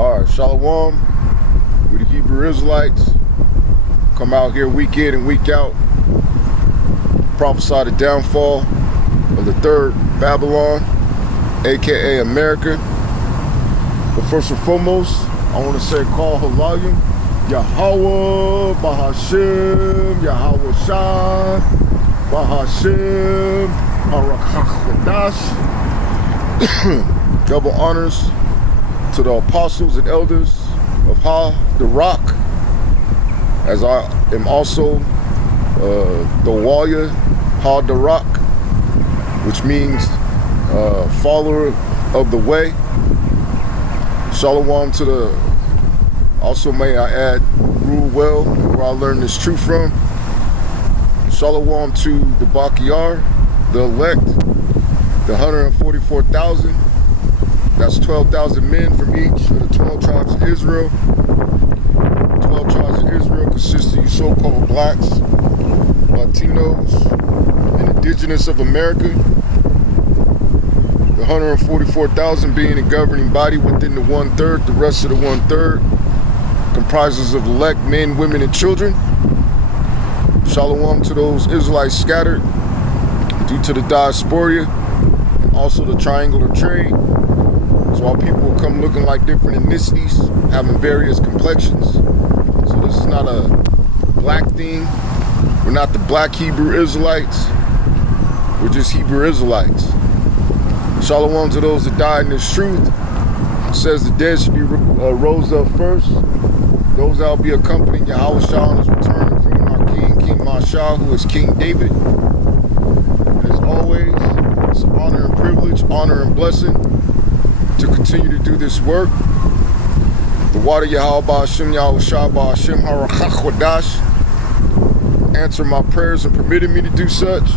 Alright, Shalom. We the Hebrew Israelites. Come out here week in and week out. Prophesy the downfall of the third Babylon, aka America. But first and foremost, I want to say call Halayim, Yahawah, Bahashem, Yahawah Bahashem, Darak. Double honors to the apostles and elders of Darak, as I am also the YAHAWAH'S, which means follower of the way. Shalom to the, also may I add, rule well, where I learned this truth from. Shalom to the Bakiyar, the elect, the 144,000. That's 12,000 men from each of the 12 tribes of Israel. 12 tribes of Israel consist of you so-called blacks, Latinos, and indigenous of America. The 144,000 being a governing body within the 1/3. The rest of the 1/3 comprises of elect men, women, and children. Shalom to those Israelites scattered due to the diaspora and also the triangular trade. So all people will come looking like different ethnicities, having various complexions. So this is not a black thing. We're not the black Hebrew Israelites. We're just Hebrew Israelites. Shalom to those that died in this truth. It says the dead should be rose up first. Those that will be accompanying Yahawah on his return to crown our King, King Mashah, who is King David. And as always, it's an honor and privilege, honor and blessing to continue to do this work. The water Yahawah Ba'ashem, Yahawah Ba'ashem, Harakach answer my prayers and permitted me to do such.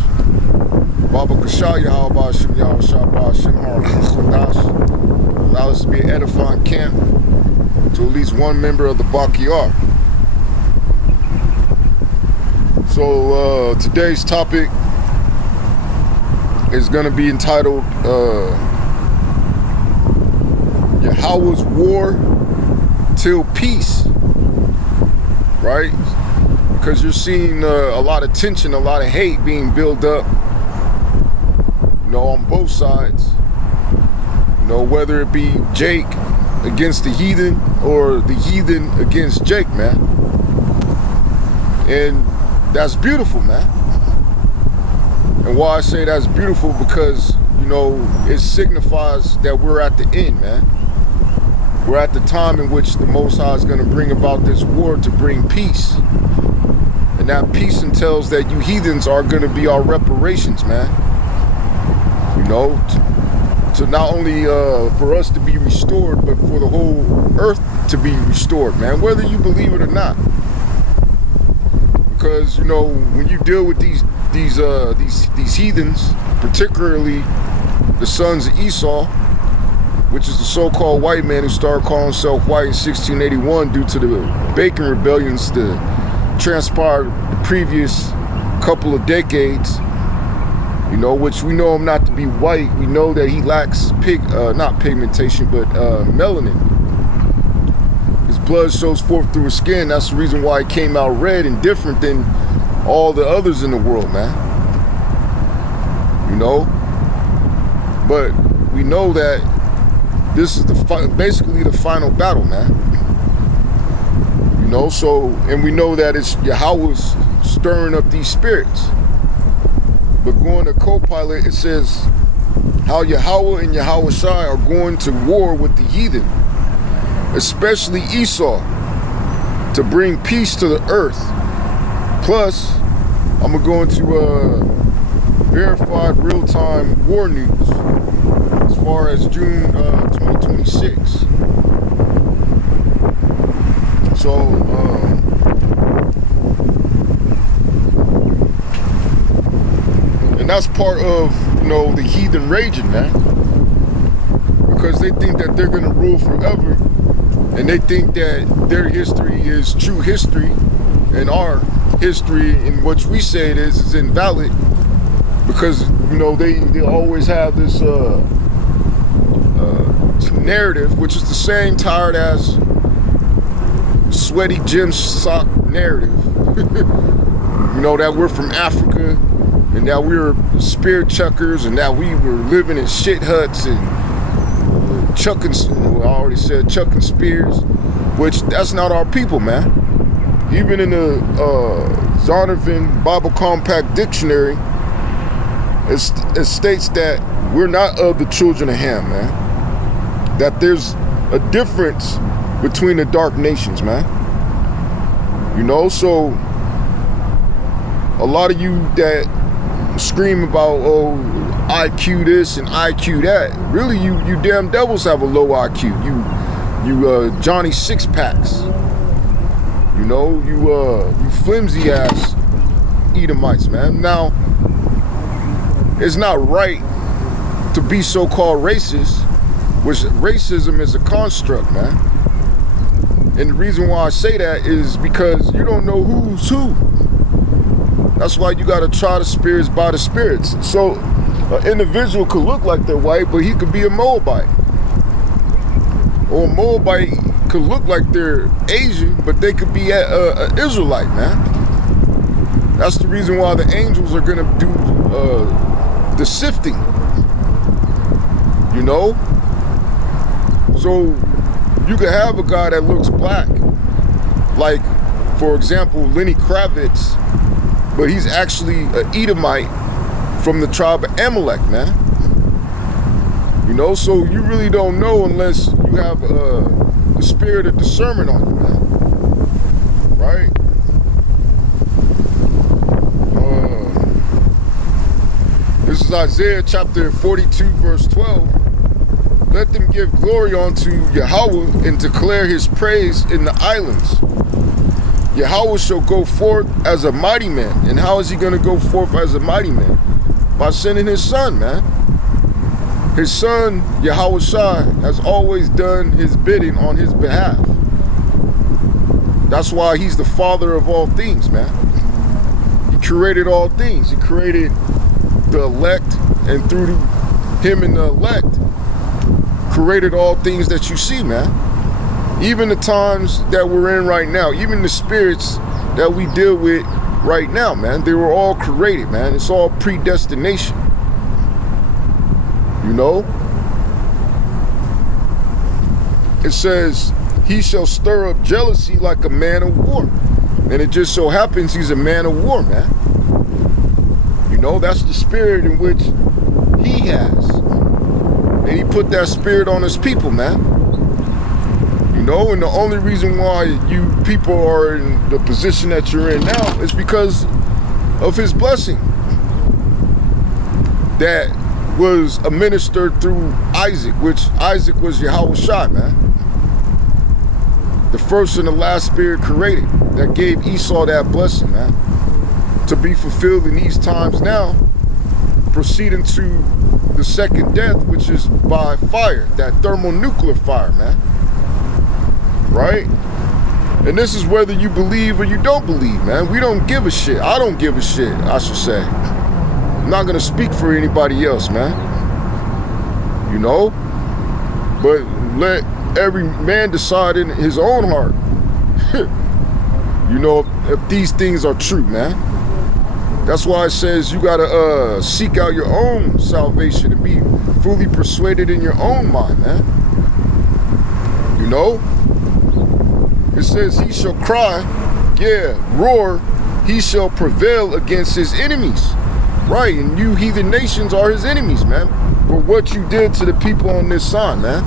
Baba Kasha Yahawah Ba'ashem, Yahawah Ba'ashem, Harakach allow us to be an edifying camp to at least one member of the Bakiyar. So today's topic is going to be entitled Yahawah's War Till Peace, right? Because you're seeing a lot of tension, a lot of hate being built up, on both sides. Whether it be Jake against the heathen or the heathen against Jake, man. And that's beautiful, man. And why I say that's beautiful, because, it signifies that we're at the end, man. We're at the time in which the Most High is going to bring about this war to bring peace. And that peace entails that you heathens are going to be our reparations, man. To not only for us to be restored, but for the whole earth to be restored, man, whether you believe it or not. Because, when you deal with these heathens, particularly the sons of Esau, which is the so-called white man who started calling himself white in 1681 due to the Bacon rebellions that transpired the previous couple of decades, which we know him not to be white. We know that he lacks not pigmentation, but melanin. His blood shows forth through his skin. That's the reason why he came out red and different than all the others in the world, man. But we know that this is basically the final battle, man. So, and we know that it's Yahawah's stirring up these spirits. But going to co-pilot, it says how Yahawah and Yahawah are going to war with the heathen, especially Esau, to bring peace to the earth. Plus, I'm going to go into verified real-time war news as far as June 2026. So, and that's part of, the heathen raging, man. Because they think that they're going to rule forever. And they think that their history is true history. And our history, in which we say it is invalid. Because, they always have this narrative, which is the same tired ass sweaty gym sock narrative. You know, that we're from Africa and that we were spear chuckers and that we were living in shit huts and chucking, well, I already said chucking spears, which that's not our people, man. Even in the Zondervan Bible Compact Dictionary, it states that we're not of the children of Ham, man. That there's a difference between the dark nations, man. You know, so a lot of you that scream about, oh, IQ this and IQ that, really you damn devils have a low IQ. You Johnny Six Packs. You know, you flimsy ass Edomites, man. Now, it's not right to be so-called racist, which racism is a construct, man. And the reason why I say that is because you don't know who's who. That's why you gotta try the spirits by the spirits. So an individual could look like they're white, but he could be a Moabite. Or a Moabite could look like they're Asian, but they could be an Israelite, man. That's the reason why the angels are gonna do the sifting. You know? So you could have a guy that looks black, like, for example, Lenny Kravitz, but he's actually an Edomite from the tribe of Amalek, man. You know, so you really don't know unless you have the spirit of discernment on you, man. Right? This is Isaiah chapter 42, verse 12. Let them give glory unto Yahawah and declare his praise in the islands. Yahawah shall go forth as a mighty man. And how is he going to go forth as a mighty man? By sending his son, man. His son, Yahweh Shai, has always done his bidding on his behalf. That's why he's the father of all things, man. He created all things. He created the elect, and through him and the elect, created all things that you see, man. Even the times that we're in right now, even the spirits that we deal with right now, man, they were all created, man. It's all predestination. You know? It says, he shall stir up jealousy like a man of war. And it just so happens he's a man of war, man. You know, that's the spirit in which he has. And he put that spirit on his people, man. You know, and the only reason why you people are in the position that you're in now is because of his blessing that was administered through Isaac, which Isaac was Yahweh Shai, man. The first and the last spirit created that gave Esau that blessing, man, to be fulfilled in these times now, proceeding to the second death, which is by fire, that thermonuclear fire, man. Right? And this is whether you believe or you don't believe, man. We don't give a shit. I don't give a shit, I should say. I'm not gonna speak for anybody else, man. You know? But let every man decide in his own heart. You know, if these things are true, man. That's why it says you gotta seek out your own salvation and be fully persuaded in your own mind, man. You know? It says he shall cry, yeah, roar, he shall prevail against his enemies. Right, and you heathen nations are his enemies, man. For what you did to the people on this side, man.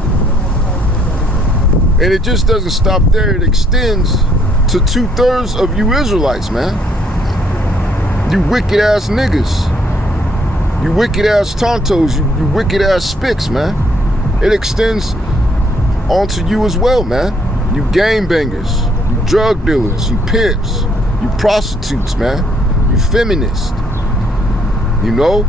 And it just doesn't stop there. It extends to 2/3 of you Israelites, man. You wicked ass niggas. You wicked ass tontos. You wicked ass spicks, man. It extends onto you as well, man. You gang bangers. You drug dealers. You pimps. You prostitutes, man. You feminists. You know,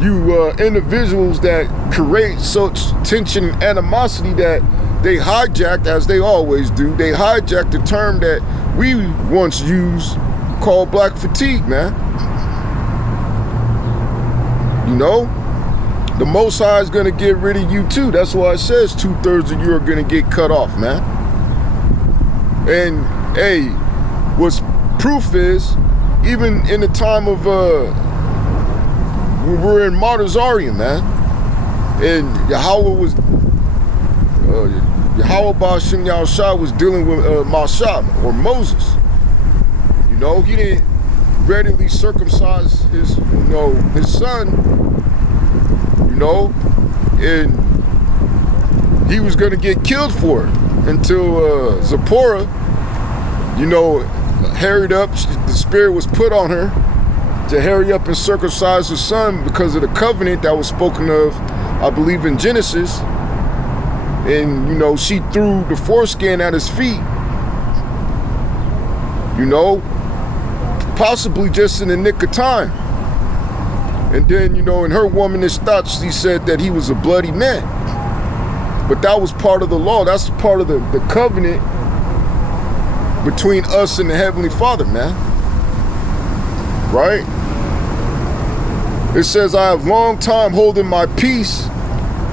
you individuals that create such tension and animosity that they hijacked, as they always do, they hijacked the term that we once used called black fatigue, man. You know, the Most High is going to get rid of you too. That's why it says 2/3 of you are going to get cut off, man. And hey, what's proof is, even in the time of we were in Martyrzarium, man, and Yahawah's Yahawaah was dealing with Mashah, or Moses. You know, he didn't readily circumcise his son, you know, and he was going to get killed for it until Zipporah, you know, hurried up. The spirit was put on her to hurry up and circumcise her son because of the covenant that was spoken of, I believe, in Genesis. And, you know, she threw the foreskin at his feet, you know, possibly just in the nick of time. And then, you know, in her womanish thoughts, she said that he was a bloody man. But that was part of the law. That's part of the covenant between us and the Heavenly Father, man. Right? It says, I have long time holding my peace.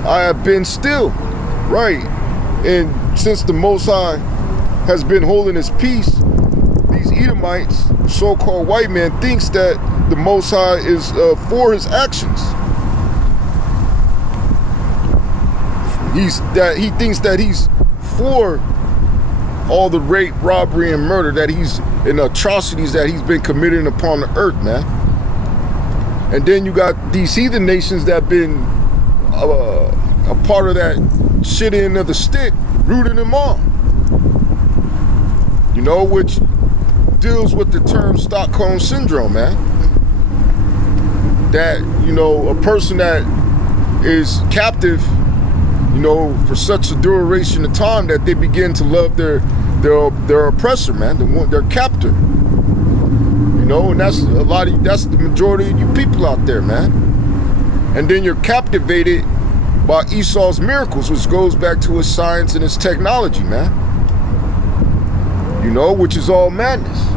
I have been still. Right. And since the Most High has been holding his peace, these Edomites, so-called white man, thinks that the Most High is for his actions. He thinks that he's for all the rape, robbery, and murder and atrocities that he's been committing upon the earth, man. And then you got these heathen nations that have been a part of that shit end of the stick, rooting them on. You know, which deals with the term Stockholm Syndrome, man. That, you know, a person that is captive, you know, for such a duration of time that they begin to love their oppressor, man, their captor. You know, and that's the majority of you people out there, man. And then you're captivated by Esau's miracles, which goes back to his science and his technology, man. You know, which is all madness.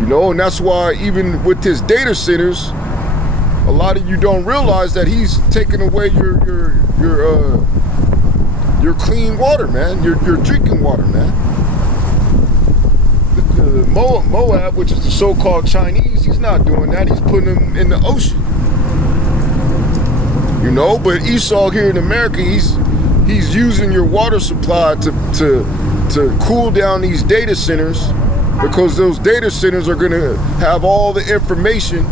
You know, and that's why even with his data centers, a lot of you don't realize that he's taking away your clean water, man. Your drinking water, man. The Moab, which is the so-called Chinese, he's not doing that. He's putting them in the ocean. You know, but Esau here in America, he's using your water supply to cool down these data centers, because those data centers are going to have all the information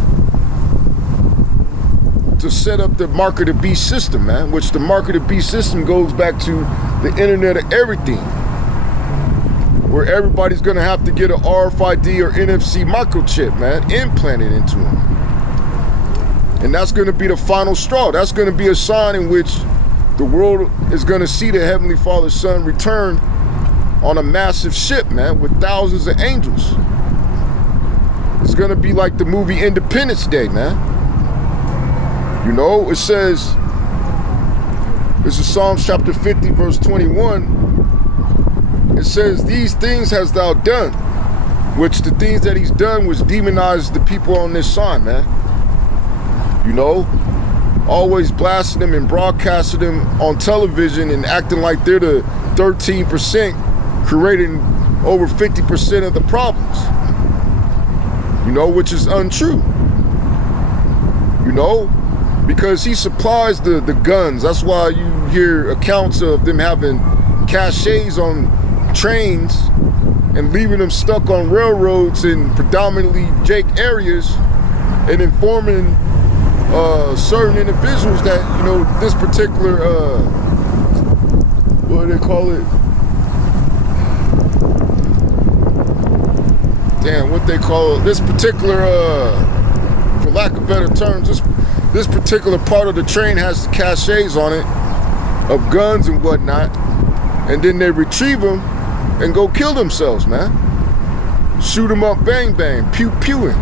to set up the mark of the beast system, man, which the mark of the beast system goes back to the internet of everything, where everybody's going to have to get an RFID or NFC microchip, man, implanted into them. And that's going to be the final straw. That's going to be a sign in which the world is going to see the Heavenly Father's Son return on a massive ship, man, with thousands of angels. It's going to be like the movie Independence Day, man. You know, it says, this is Psalms chapter 50, verse 21. It says, these things hast thou done, which the things that he's done was demonize the people on this side, man. You know, always blasting them and broadcasting them on television and acting like they're the 13%, creating over 50% of the problems. You know, which is untrue. You know, because he supplies the guns. That's why you hear accounts of them having caches on trains and leaving them stuck on railroads in predominantly Jake areas, and informing certain individuals that, you know, this particular what do they call it? Damn, what they call it? This particular for lack of better terms, this particular part of the train has caches on it of guns and whatnot, and then they retrieve them and go kill themselves, man. Shoot them up, bang bang, pew pewing.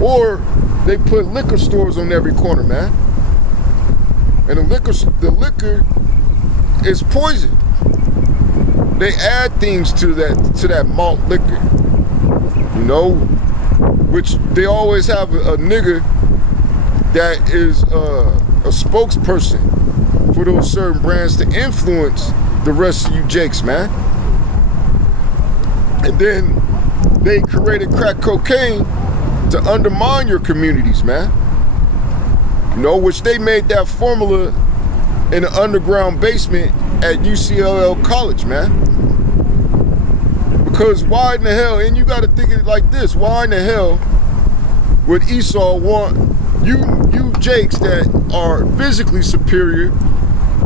Or they put liquor stores on every corner, man. And the liquor is poison. They add things to that malt liquor, you know, which they always have a nigga that is a spokesperson for those certain brands to influence the rest of you jakes, man. And then they created crack cocaine to undermine your communities, man. You know, which they made that formula in the underground basement at UCLL College, man. Because why in the hell, and you got to think of it like this, why in the hell would Esau want you jakes that are physically superior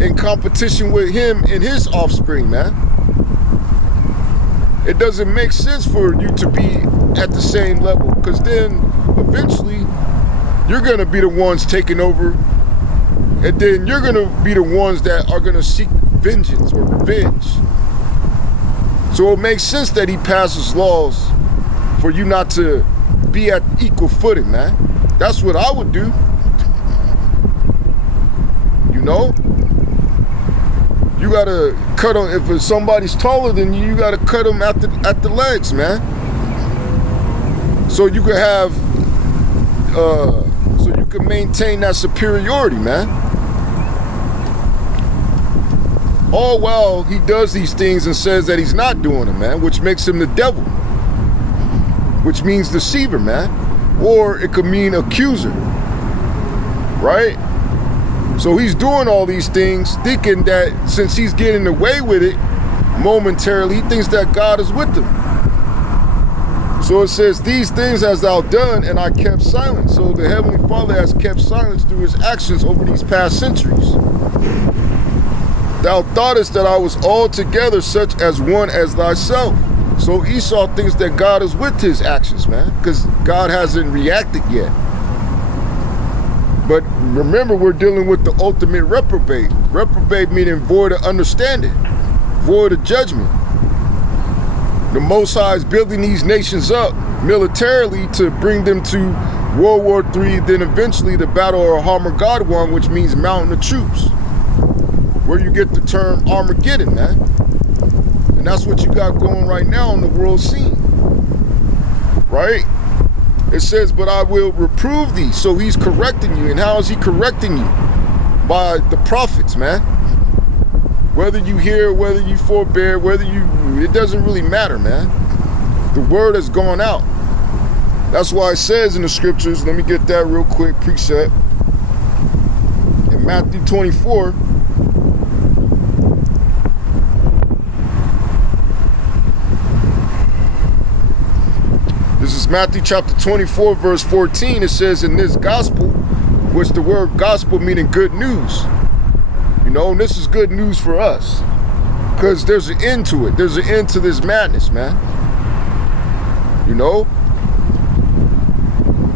in competition with him and his offspring, man? It doesn't make sense for you to be at the same level, because then eventually you're going to be the ones taking over, and then you're going to be the ones that are going to seek vengeance or revenge. So it makes sense that he passes laws for you not to be at equal footing, man. That's what I would do. You know? You gotta cut them. If somebody's taller than you, you gotta cut them at the legs, man. So you can have, so you can maintain that superiority, man. All while he does these things and says that he's not doing them, man, which makes him the devil, which means deceiver, man, or it could mean accuser, right? So he's doing all these things thinking that since he's getting away with it momentarily, he thinks that God is with him. So it says, these things hast thou done, and I kept silent. So the Heavenly Father has kept silence through his actions over these past centuries. Thou thoughtest that I was altogether such as one as thyself. So Esau thinks that God is with his actions, man, because God hasn't reacted yet. But remember, we're dealing with the ultimate reprobate. Reprobate meaning void of understanding, void of judgment. The Most High is building these nations up militarily to bring them to World War III, then eventually the Battle of Armageddon, which means mountain of troops, where you get the term Armageddon, man. And that's what you got going right now on the world scene, right? It says, but I will reprove thee. So he's correcting you. And how is he correcting you? By the prophets, man. Whether you hear, whether you forbear, it doesn't really matter, man. The word has gone out. That's why it says in the scriptures, let me get that real quick, precept. In Matthew 24, this is Matthew chapter 24, verse 14. It says, in this gospel, which the word gospel meaning good news. You know, and this is good news for us, because there's an end to it. There's an end to this madness, man. You know?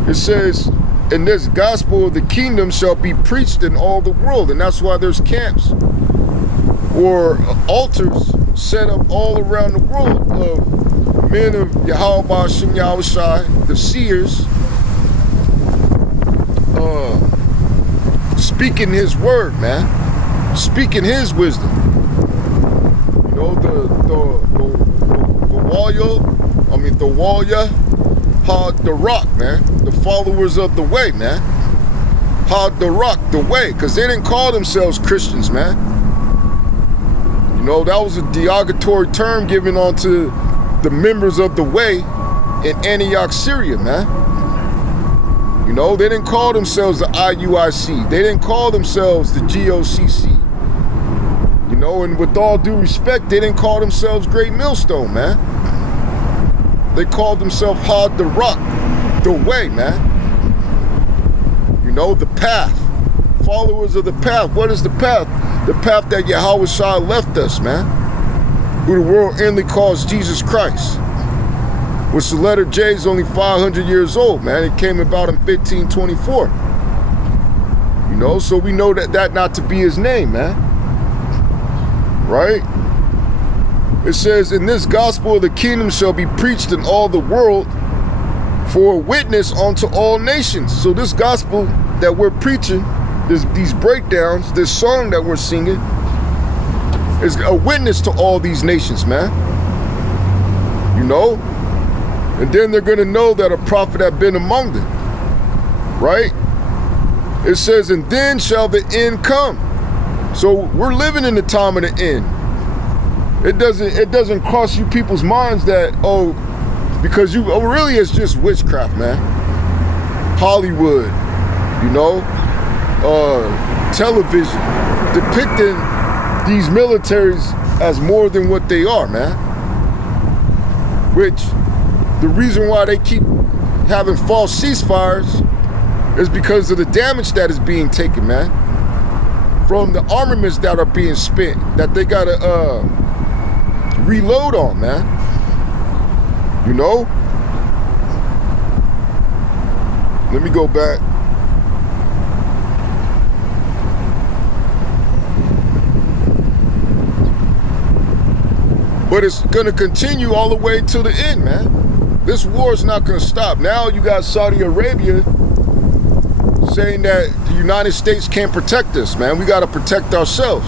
It says, in this gospel of the kingdom shall be preached in all the world. And that's why there's camps or altars set up all around the world of men of YAHAWAH'S, the seers, speaking his word, man. Speaking his wisdom. You know, the Darak, man. The followers of the way, man. Darak, the way. Because they didn't call themselves Christians, man. You know, that was a derogatory term given onto the members of the way in Antioch, Syria, man. You know, they didn't call themselves the IUIC. They didn't call themselves the GOCC. You know, and with all due respect, they didn't call themselves Great Millstone, man. They called themselves Darak, the way, man. You know, the path. Followers of the path. What is the path? The path that Yahweh left us, man. Who the world inly calls Jesus Christ. Which the letter J is only 500 years old, man. It came about in 1524. You know, so we know that not to be his name, man. Right? It says, in this gospel of the kingdom shall be preached in all the world for a witness unto all nations. So this gospel that we're preaching, these breakdowns, this song that we're singing, is a witness to all these nations, man. You know? And then they're going to know that a prophet had been among them. Right? It says, and then shall the end come. So we're living in the time of the end. It doesn't cross you people's minds that, because really it's just witchcraft, man. Hollywood, television, depicting these militaries as more than what they are, man. Which, the reason why they keep having false ceasefires is because of the damage that is being taken, man. From the armaments that are being spent, that they gotta reload on, man. Let me go back. But it's gonna continue all the way to the end, man. This war is not gonna stop. Now you got Saudi Arabia saying that the United States can't protect us, man. We gotta protect ourselves.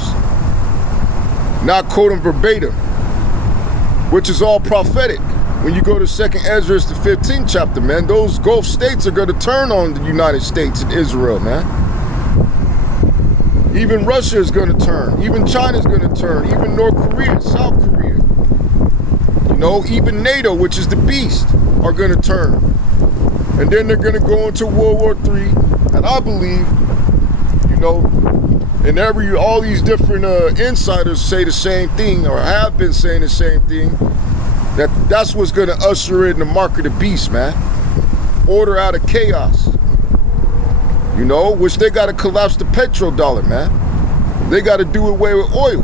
Not quoting verbatim, which is all prophetic. When you go to 2nd Ezra, the 15th chapter, man, those Gulf states are gonna turn on the United States and Israel, man. Even Russia is gonna turn. Even China is gonna turn. Even North Korea, South Korea. Even NATO, which is the beast, are gonna turn. And then they're gonna go into World War III. And I believe, and all these different insiders say the same thing, or have been saying the same thing, that's what's gonna usher in the mark of the beast, man. Order out of chaos. Which they gotta collapse the petrodollar, man. They gotta do away with oil.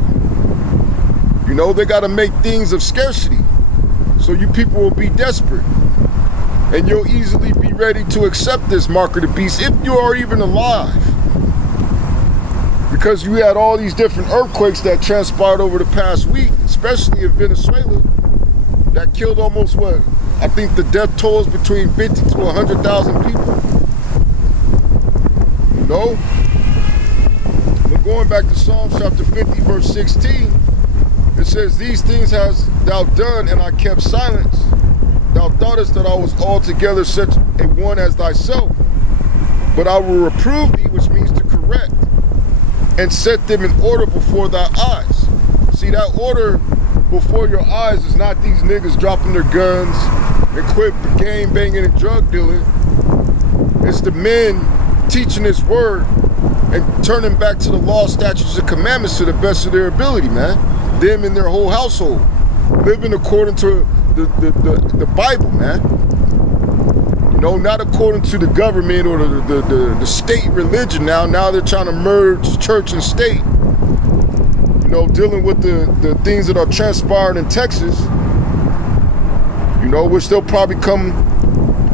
They gotta make things of scarcity. So you people will be desperate. And you'll easily be ready to accept this mark of the beast if you are even alive. Because you had all these different earthquakes that transpired over the past week, especially in Venezuela, that killed almost I think the death toll is between 50 to 100,000 people. But going back to Psalms chapter 50, verse 16, it says, these things hast thou done, and I kept silence. Thou thoughtest that I was altogether such a one as thyself. But I will reprove thee, which means to correct, and set them in order before thy eyes. See, that order before your eyes is not these niggas dropping their guns and quit gang banging and drug dealing. It's the men teaching his word and turning back to the law, statutes, and commandments to the best of their ability, man. Them and their whole household, living according to the Bible, man. Not according to the government or the state religion. Now they're trying to merge church and state. Dealing with the things that are transpiring in Texas. Which they'll probably come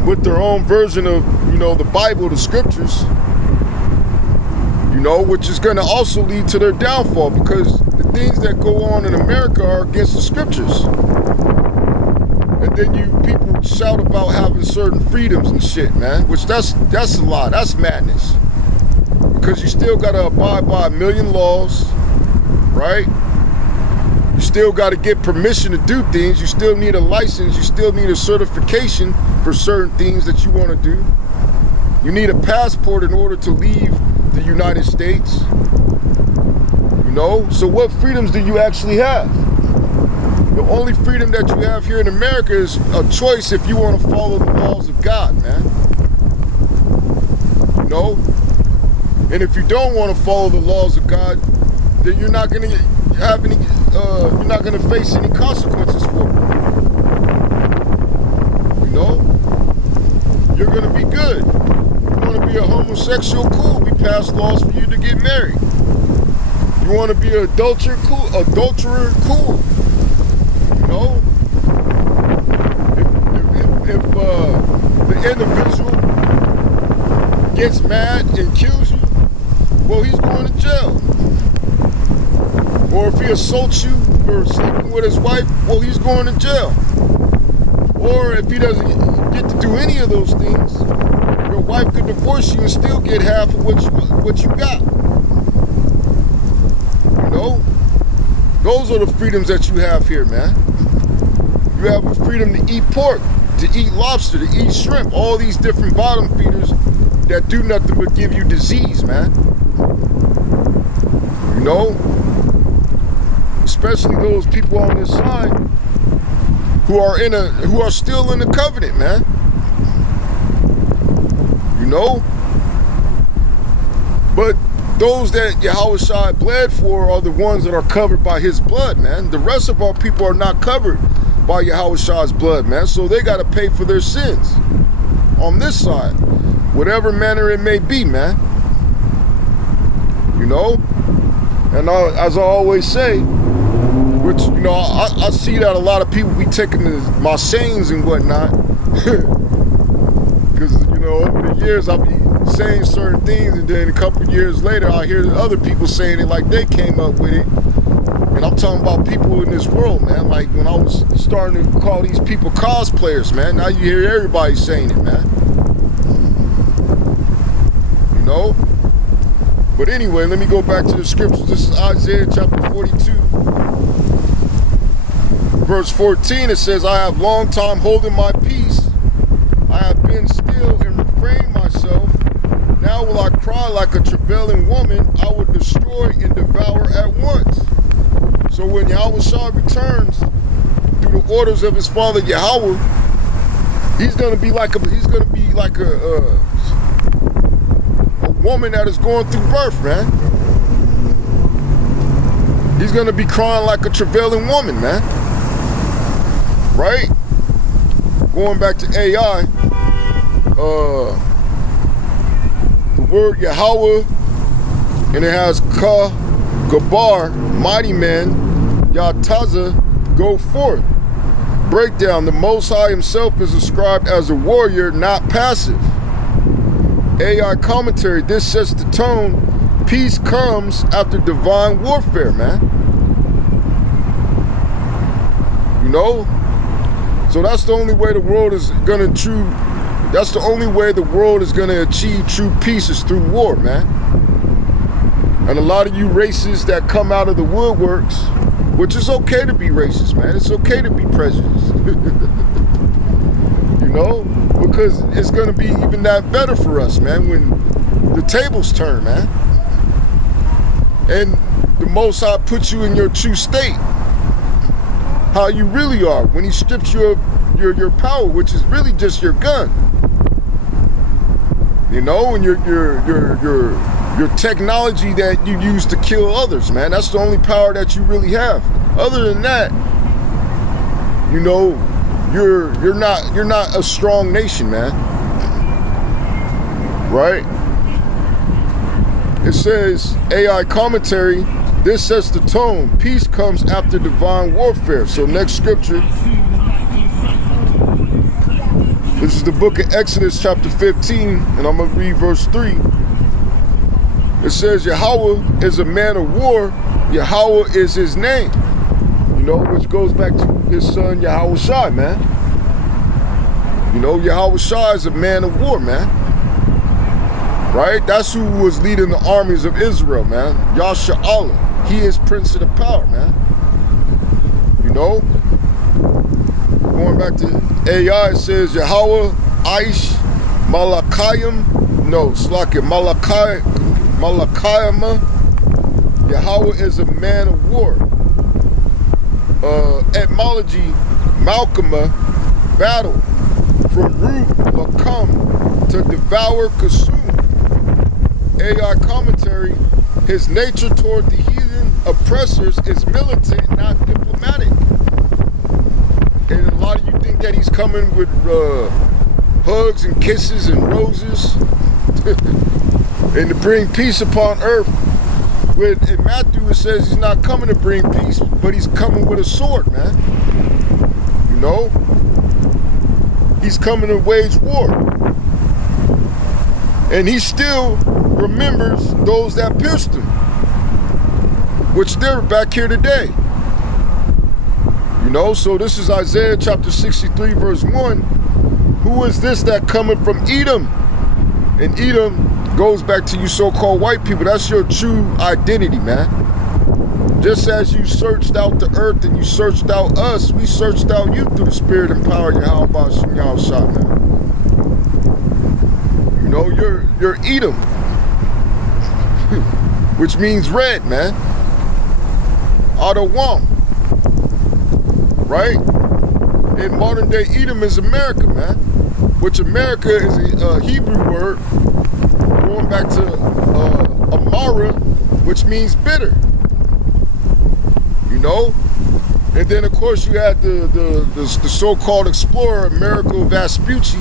with their own version of, the Bible, the scriptures. Which is going to also lead to their downfall, because the things that go on in America are against the scriptures. And then people shout about having certain freedoms and shit, man, which that's a lie. That's madness. Because you still got to abide by a million laws, right? You still got to get permission to do things. You still need a license. You still need a certification for certain things that you want to do. You need a passport in order to leave the United States. So what freedoms do you actually have? The only freedom that you have here in America is a choice if you want to follow the laws of God, man. And if you don't want to follow the laws of God, then you're not going to have any, you're not going to face any consequences for it. You're going to be good. You want to be a homosexual, cool. We pass laws for you to get married. You want to be an adulterer, cool. If the individual gets mad and kills you, well, he's going to jail. Or if he assaults you for sleeping with his wife, well, he's going to jail. Or if he doesn't get to do any of those things, your wife could divorce you and still get half of what you got. Those are the freedoms that you have here, man. You have a freedom to eat pork, to eat lobster, to eat shrimp, all these different bottom feeders that do nothing but give you disease, man. You know? Especially those people on this side who are still in the covenant, man. You know? But those that Yahawashi bled for are the ones that are covered by his blood, man. The rest of our people are not covered by Yahawah's blood, man. So they got to pay for their sins on this side, whatever manner it may be, man. You know? And as I always say, which, you know, I see that a lot of people be taking my sayings and whatnot. Because, you know, over the years I'll be saying certain things, and then a couple of years later I hear other people saying it like they came up with it. And I'm talking about people in this world, man. Like when I was starting to call these people cosplayers, man. Now you hear everybody saying it, man. You know? But anyway, let me go back to the scriptures. This is Isaiah chapter 42. Verse 14, it says, I have long time holding my peace. I have been still and refrained myself. Now will I cry like a travailing woman. I will destroy and devour at once. So when Yahawashi returns through the orders of his father Yahweh, he's gonna be like a woman that is going through birth, man. He's gonna be crying like a travailing woman, man. Right? Going back to AI, the word Yahweh, and it has Ka, Gabar, mighty man, Yataza, go forth. Breakdown, the Most High himself is described as a warrior, not passive. AI commentary, this sets the tone. Peace comes after divine warfare, man. You know? So that's the only way the world is gonna that's the only way the world is gonna achieve true peace is through war, man. And a lot of you racists that come out of the woodworks, which is okay to be racist, man. It's okay to be prejudiced. You know? Because it's gonna be even that better for us, man, when the tables turn, man. And the Most High puts you in your true state. How you really are when he strips you of your power, which is really just your gun. You know, and your technology that you use to kill others, man. That's the only power that you really have. Other than that, you know, you're not a strong nation, man. Right? It says, AI commentary, this sets the tone. Peace comes after divine warfare. So next scripture. This is the book of Exodus chapter 15, and I'm going to read verse 3. It says, Yahweh is a man of war. Yahweh is his name. You know, which goes back to his son Yahawashi, man. You know, Yahawashi is a man of war, man. Right? That's who was leading the armies of Israel, man. Yasha'Allah. He is Prince of the Power, man. You know? Going back to AI, it says Yahweh, Aish, Malakayim, no, Slakia, Malakayama. Yahweh is a man of war. Etymology, Malkama, battle. From root, Lakam, to devour, consume. AI commentary, his nature toward the heathen oppressors is militant, not diplomatic. And a lot of you think that he's coming with hugs and kisses and roses and to bring peace upon earth. In Matthew it says he's not coming to bring peace, but he's coming with a sword, man. You know? He's coming to wage war. And he still remembers those that pierced him, which they're back here today. You know, so this is Isaiah chapter 63 verse 1. Who is this that cometh from Edom? And Edom goes back to you so-called white people. That's your true identity, man. Just as you searched out the earth and you searched out us, we searched out you through the spirit and power of Yahawa's, man. You You know, you're Edom, which means red, man. Adawam, right? In modern day, Edom is America, man. Which America is a Hebrew word going back to Amara, which means bitter. You know? And then, of course, you had the so-called explorer, Amerigo Vespucci,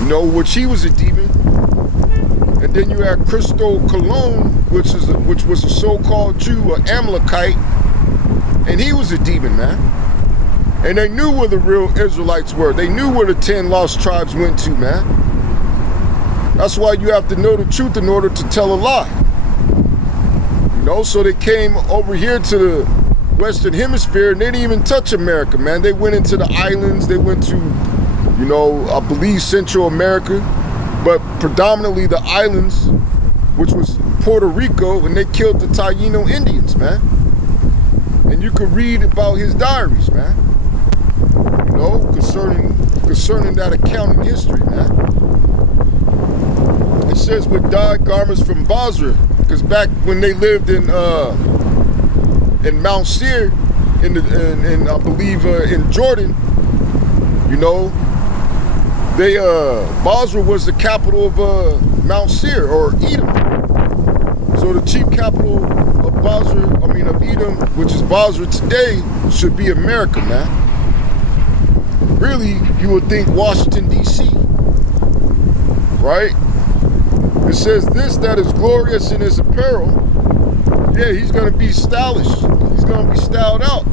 you know, which he was a demon. And then you had Christo Colon, which was a so-called Jew, an Amalekite, and he was a demon, man. And they knew where the real Israelites were. They knew where the 10 lost tribes went to, man. That's why you have to know the truth in order to tell a lie. You know, so they came over here to the Western Hemisphere and they didn't even touch America, man. They went into the islands. They went to, you know, I believe Central America, but predominantly the islands, which was Puerto Rico, and they killed the Taino Indians, man. And you can read about his diaries, man. You know, concerning that account in history, man. It says with dyed garments from Basra, because back when they lived in Mount Seir, in I believe in Jordan, you know, they Basra was the capital of Mount Seir, or Edom. So the chief capital of Basra, of Edom, which is Basra today, should be America, man. Really, you would think Washington, D.C., right? It says this, that is glorious in his apparel. Yeah, he's going to be stylish. He's going to be styled out,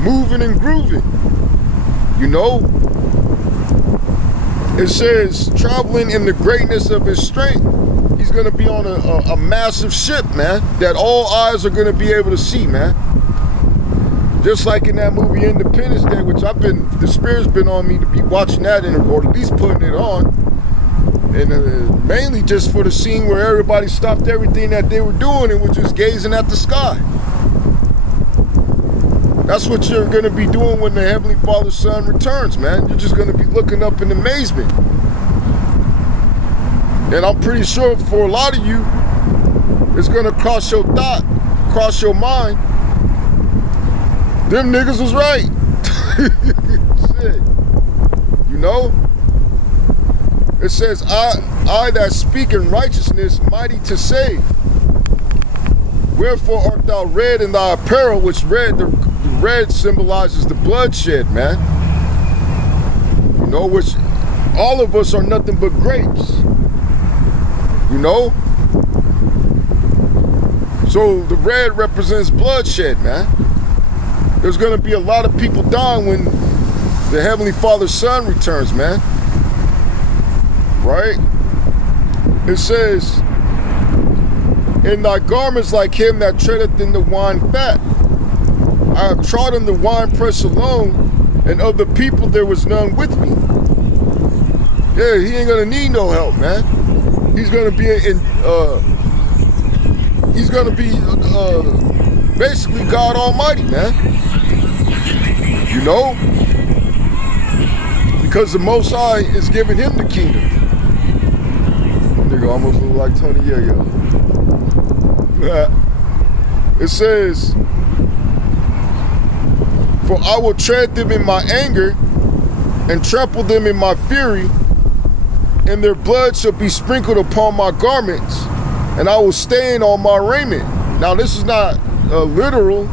moving and grooving, you know? It says traveling in the greatness of his strength. He's going to be on a massive ship, man, that all eyes are going to be able to see, man. Just like in that movie Independence Day, which the spirit's been on me to be watching that, or at least putting it on. And mainly just for the scene where everybody stopped everything that they were doing and was just gazing at the sky. That's what you're going to be doing when the Heavenly Father's Son returns, man. You're just going to be looking up in amazement. And I'm pretty sure for a lot of you, it's going to cross your thought, cross your mind. Them niggas was right. Shit. You know? It says, I that speak in righteousness, mighty to save. Wherefore art thou red in thy apparel, which the red symbolizes the bloodshed, man. You know, which all of us are nothing but grapes. You know? So the red represents bloodshed, man. There's going to be a lot of people dying when the Heavenly Father's Son returns, man. Right? It says, in thy garments like him that treadeth in the wine fat. I have trodden the winepress alone, and of the people there was none with me. Yeah, he ain't going to need no help, man. He's going to be basically God Almighty, man. You know? Because the Most High is giving him the kingdom. Nigga almost look like Tony Yayo. It says, for I will tread them in my anger and trample them in my fury, and their blood shall be sprinkled upon my garments, and I will stain on my raiment. Now this is not literal,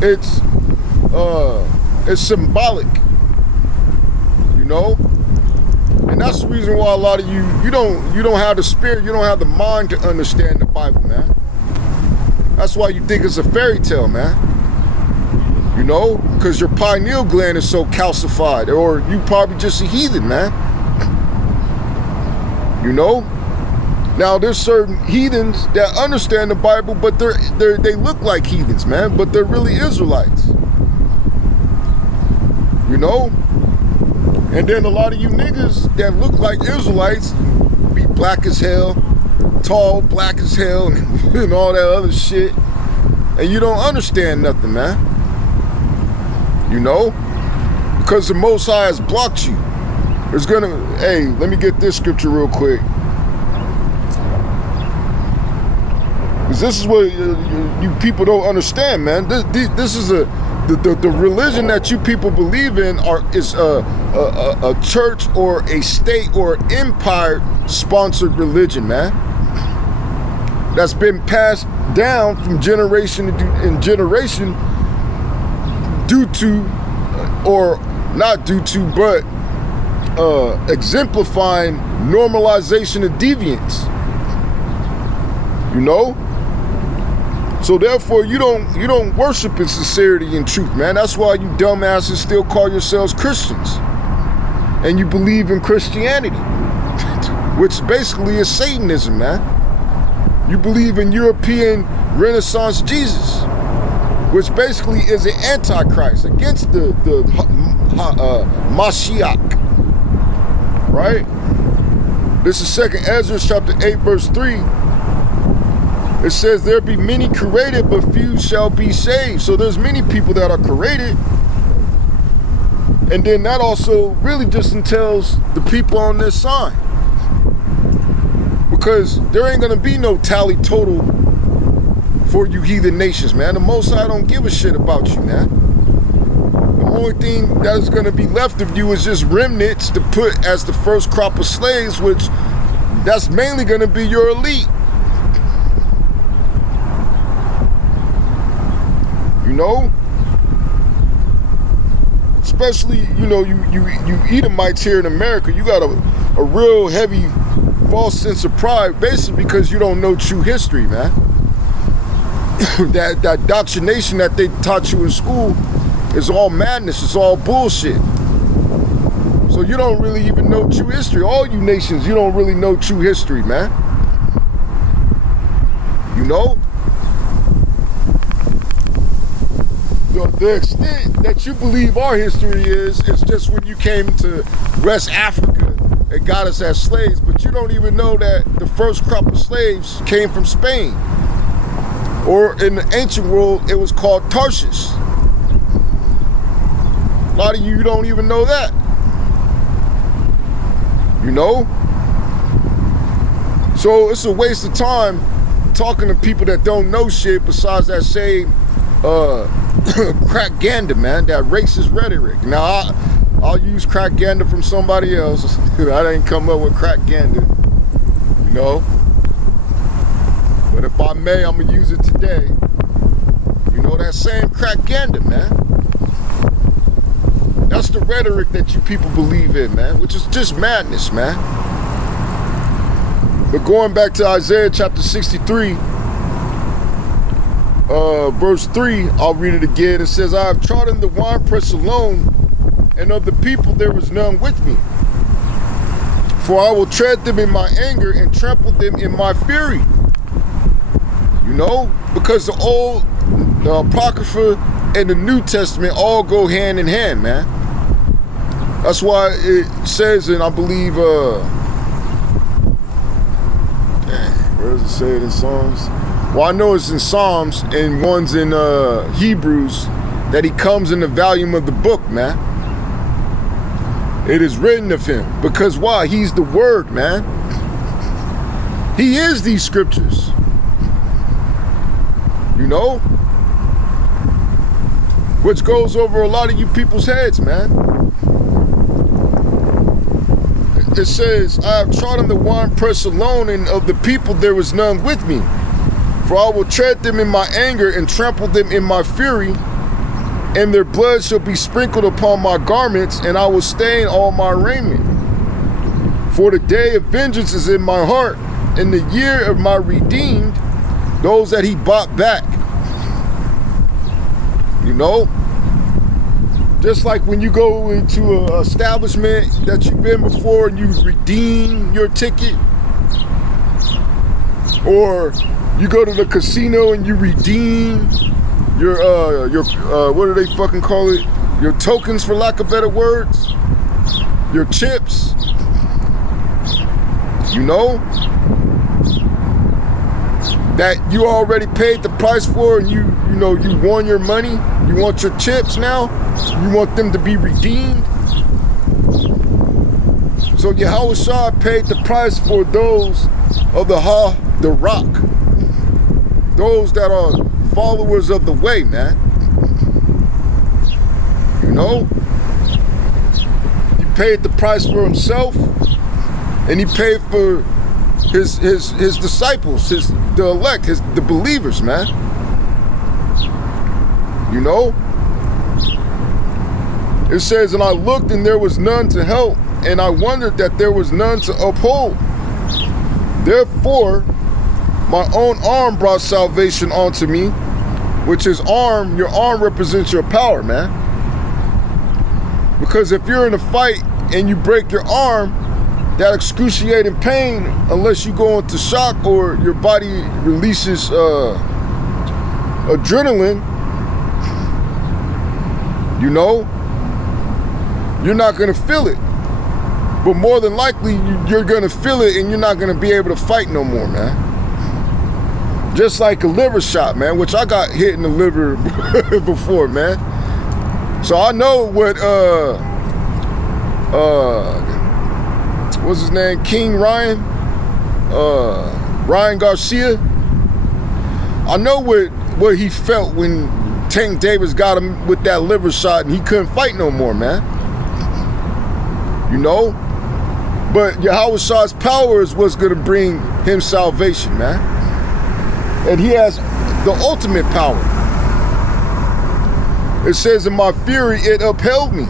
it's symbolic, you know? And that's the reason why a lot of you don't have the spirit, you don't have the mind to understand the Bible, man. That's why you think it's a fairy tale, man. You know, because your pineal gland is so calcified, or you probably just a heathen, man. You know? Now there's certain heathens that understand the Bible, but they look like heathens, man, but they're really Israelites. You know? And then a lot of you niggas that look like Israelites be black as hell, tall, black as hell, and all that other shit. And you don't understand nothing, man. You know? Because the Most High has blocked you. Hey, let me get this scripture real quick. Because this is what you people don't understand, man. This is the religion that you people believe in is a church or a state or empire sponsored religion, man. That's been passed down from generation in generation due to, or not due to, but exemplifying normalization of deviance. You know? So therefore, you don't worship in sincerity and truth, man. That's why you dumbasses still call yourselves Christians. And you believe in Christianity, which basically is Satanism, man. You believe in European Renaissance Jesus, which basically is an antichrist against the Mashiach, right? This is 2nd Ezra chapter 8 verse 3. It says there be many created, but few shall be saved. So there's many people that are created. And then that also really just entails the people on this side. Because there ain't gonna be no tally total for you heathen nations, man. The Most High don't give a shit about you, man. The only thing that is gonna be left of you is just remnants to put as the first crop of slaves, which that's mainly gonna be your elite. You know? Especially, you know, you Edomites here in America, you got a real heavy false sense of pride, basically because you don't know true history, man. that indoctrination that they taught you in school is all madness, it's all bullshit. So you don't really even know true history. All you nations, you don't really know true history, man. You know? The extent that you believe our history is just when you came to West Africa and got us as slaves, but you don't even know that the first crop of slaves came from Spain. Or in the ancient world, it was called Tarshish. A lot of you don't even know that. You know? So it's a waste of time talking to people that don't know shit besides that same crackgander, man, that racist rhetoric. Now, I'll use crackgander from somebody else. I didn't come up with crackgander, you know? But if I may, I'm gonna use it today. You know, that same crackgander, man. That's the rhetoric that you people believe in, man, which is just madness, man. But going back to Isaiah chapter 63, verse 3, I'll read it again. It says, I have trodden the winepress alone, and of the people there was none with me. For I will tread them in my anger and trample them in my fury. You know, because the Old, the Apocrypha, and the New Testament all go hand in hand, man. That's why it says, and I believe, where does it say it in Psalms? Well, I know it's in Psalms, and one's in Hebrews, that he comes in the volume of the book, man. It is written of him. Because why? He's the word, man. He is these scriptures. You know? Which goes over a lot of you people's heads, man. It says, I have trodden the winepress alone, and of the people there was none with me. For I will tread them in my anger and trample them in my fury, and their blood shall be sprinkled upon my garments, and I will stain all my raiment. For the day of vengeance is in my heart, and the year of my redeemed, those that he bought back. You know? Just like when you go into an establishment that you've been before and you redeem your ticket, or you go to the casino and you redeem your what do they fucking call it? Your tokens, for lack of better words. Your chips. You know? That you already paid the price for, and you know you won your money. You want your chips now? You want them to be redeemed? So Yahawashi paid the price for those of the Darak, those that are followers of the way, man. You know, he paid the price for himself, and he paid for his disciples, the elect, the believers, man. You know, it says, and I looked, and there was none to help, and I wondered that there was none to uphold. Therefore, my own arm brought salvation onto me, which is arm. Your arm represents your power, man. Because if you're in a fight and you break your arm, that excruciating pain, unless you go into shock or your body releases adrenaline, you know, you're not going to feel it. But more than likely, you're going to feel it and you're not going to be able to fight no more, man. Just like a liver shot, man, which I got hit in the liver before, man. So I know what, what's his name? King Ryan? Ryan Garcia? I know what he felt when Tank Davis got him with that liver shot and he couldn't fight no more, man. You know? But Yahawah's power is what's going to bring him salvation, man. And he has the ultimate power. It says, in my fury, it upheld me.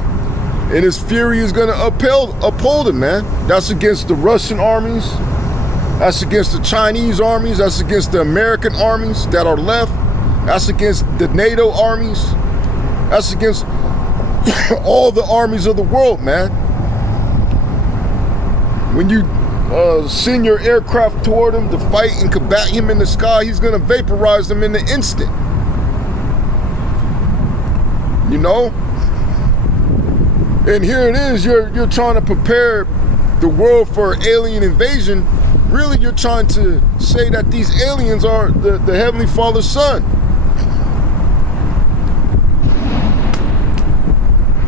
And his fury is going to uphold him, man. That's against the Russian armies. That's against the Chinese armies. That's against the American armies that are left. That's against the NATO armies. That's against all the armies of the world, man. When you send your aircraft toward him to fight and combat him in the sky, he's going to vaporize them in the instant. You know? And here it is, you're trying to prepare the world for alien invasion. Really, you're trying to say that these aliens are the Heavenly Father's son.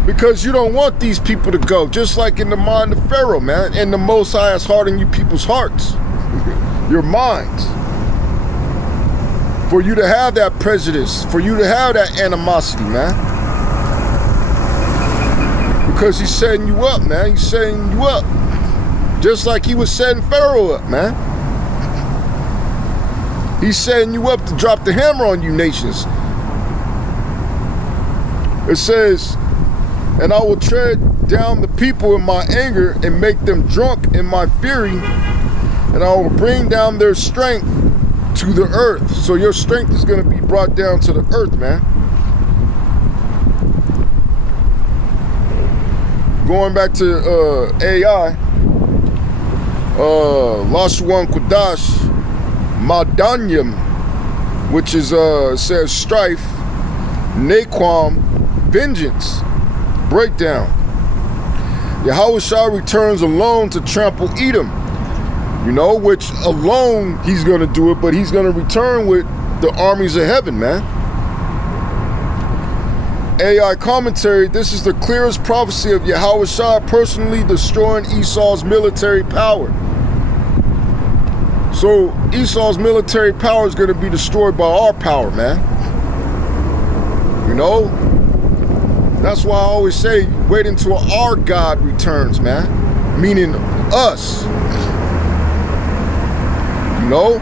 Because you don't want these people to go, just like in the mind of Pharaoh, man. And the Most High has hardened you people's hearts, your minds. For you to have that prejudice, for you to have that animosity, man. Because he's setting you up, man. He's setting you up. Just like he was setting Pharaoh up, man. He's setting you up to drop the hammer on you nations. It says, and I will tread down the people in my anger and make them drunk in my fury, and I will bring down their strength to the earth. So your strength is going to be brought down to the earth, man. Going back to AI, Lashuan Kodash, Madanyam, which is says strife, Naquam, vengeance, breakdown. Yahawashi returns alone to trample Edom, you know, which alone he's going to do it, but he's going to return with the armies of heaven, man. AI commentary, this is the clearest prophecy of Yahawashi personally destroying Esau's military power. So Esau's military power is going to be destroyed by our power, man. You know? That's why I always say, wait until our God returns, man. Meaning us. You know?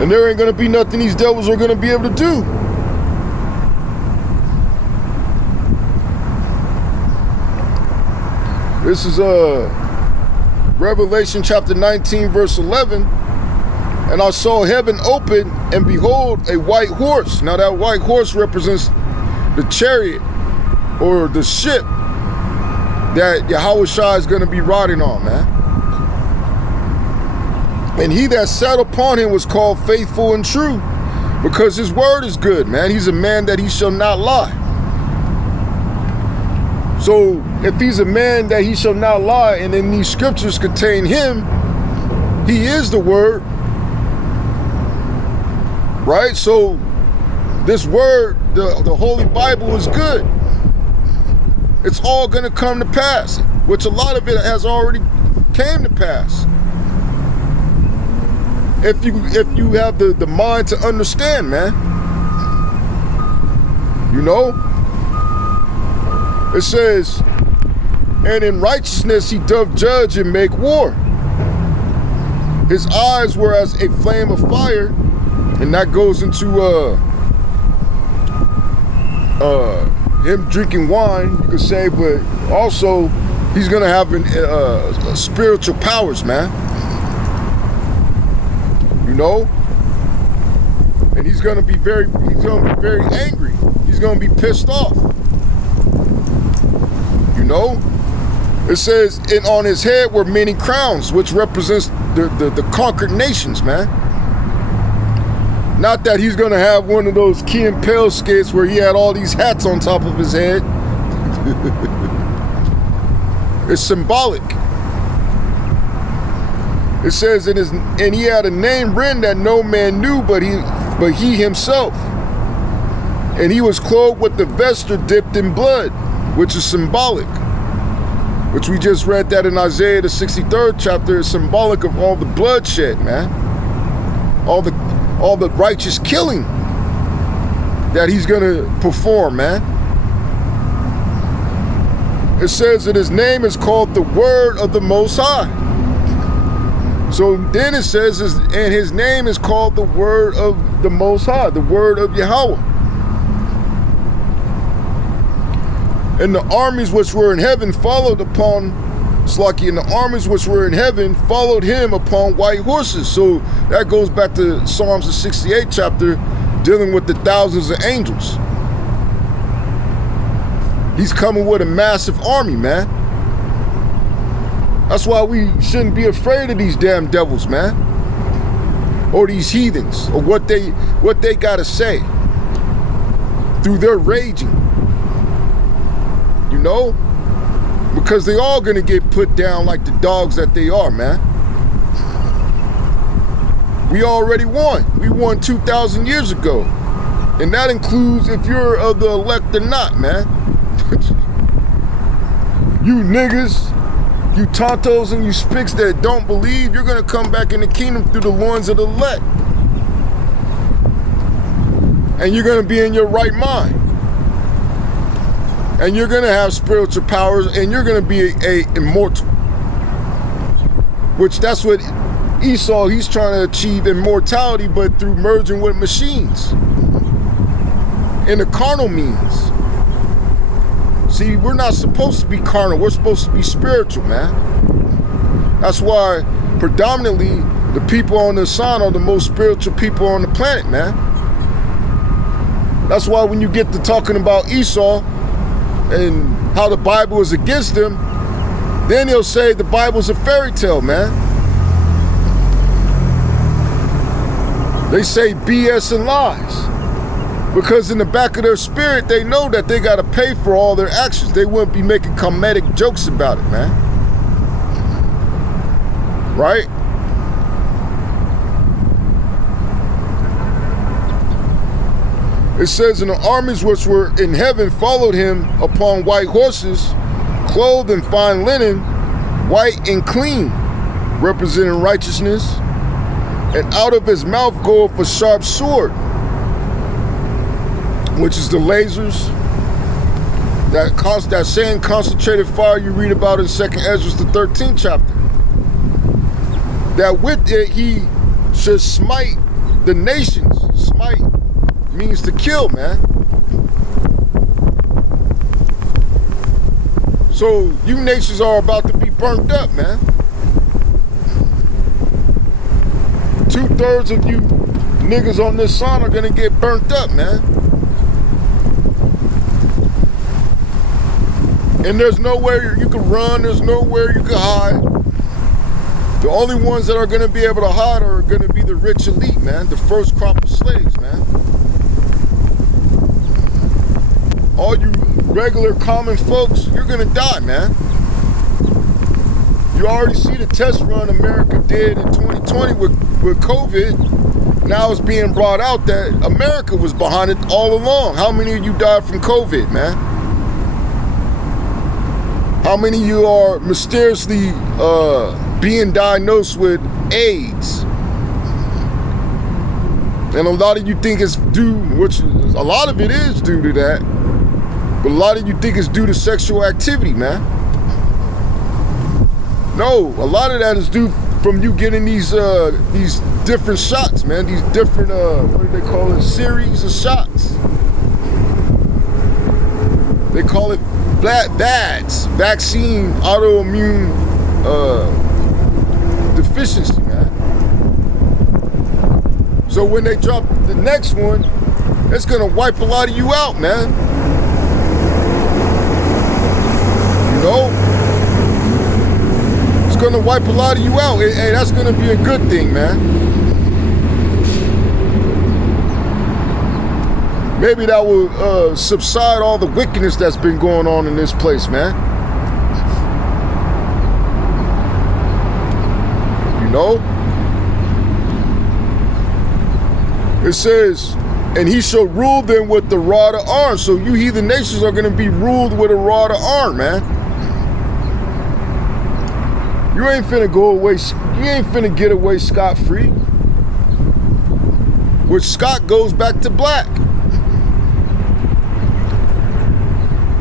And there ain't going to be nothing these devils are going to be able to do. This is Revelation chapter 19, verse 11. And I saw heaven open, and behold, a white horse. Now that white horse represents the chariot or the ship that Yahawashi is going to be riding on, man. And he that sat upon him was called faithful and true, because his word is good, man. He's a man that he shall not lie. So if he's a man that he shall not lie, and then these scriptures contain him, he is the word. Right? So this word, the Holy Bible, is good. It's all going to come to pass, which a lot of it has already came to pass. If you have the mind to understand, man. You know? It says, and in righteousness he doth judge and make war. His eyes were as a flame of fire, and that goes into him drinking wine, you could say, but also he's gonna have spiritual powers, man. You know, and he's gonna be very angry. He's gonna be pissed off. You know, it says, and on his head were many crowns, which represents the conquered nations, man. Not that he's gonna have one of those Key and Peele skits where he had all these hats on top of his head. It's symbolic. It says, and he had a name written that no man knew but he himself. And he was clothed with the vesture dipped in blood, which is symbolic. Which we just read that in Isaiah the 63rd chapter is symbolic of all the bloodshed, man. All the righteous killing that he's gonna perform, man. It says that his name is called the Word of the Most High. So then it says, and his name is called the Word of the Most High, the Word of Yahweh. And the armies which were in heaven followed upon Slaki, and the armies which were in heaven followed him upon white horses. So that goes back to Psalms the 68th chapter, dealing with the thousands of angels. He's coming with a massive army, man. That's why we shouldn't be afraid of these damn devils, man. Or these heathens, or what they gotta say through their raging. You know? Because they all gonna get put down like the dogs that they are, man. We already won. We won 2,000 years ago. And that includes if you're of the elect or not, man. You niggas, you tontos and you spicks that don't believe, you're gonna come back in the kingdom through the loins of the elect. And you're gonna be in your right mind. And you're gonna have spiritual powers, and you're gonna be a immortal. Which that's what Esau, he's trying to achieve immortality, but through merging with machines. In the carnal means. See, we're not supposed to be carnal, we're supposed to be spiritual, man. That's why predominantly the people on the sun are the most spiritual people on the planet, man. That's why when you get to talking about Esau and how the Bible is against him, then he'll say the Bible's a fairy tale, man. They say BS and lies. Because in the back of their spirit, they know that they got to pay for all their actions. They wouldn't be making comedic jokes about it, man. Right? It says, and the armies which were in heaven followed him upon white horses, clothed in fine linen, white and clean, representing righteousness. And out of his mouth goeth a sharp sword, which is the lasers, that same concentrated fire you read about in 2nd Ezra, the 13th chapter. That with it he should smite the nations. Smite means to kill, man. So you nations are about to be burnt up, man. 2/3 of you niggas on this sun are gonna get burnt up, man. And there's nowhere you can run, there's nowhere you can hide. The only ones that are going to be able to hide are going to be the rich elite, man. The first crop of slaves, man. All you regular common folks, you're going to die, man. You already see the test run America did in 2020 with COVID. Now it's being brought out that America was behind it all along. How many of you died from COVID, man? How many of you are mysteriously being diagnosed with AIDS? And a lot of you think it's due, which a lot of it is due to that, but a lot of you think it's due to sexual activity, man. No, a lot of that is due from you getting these different shots, man. These different, what do they call it? Series of shots. They call it VADS, vaccine autoimmune deficiency, man. So when they drop the next one, it's gonna wipe a lot of you out, man. You know? It's gonna wipe a lot of you out. Hey, that's gonna be a good thing, man. Maybe that will subside all the wickedness that's been going on in this place, man. You know? It says, and he shall rule them with the rod of iron. So you heathen nations are going to be ruled with a rod of iron, man. You ain't finna go away. You ain't finna get away scot-free. Which Scott goes back to black.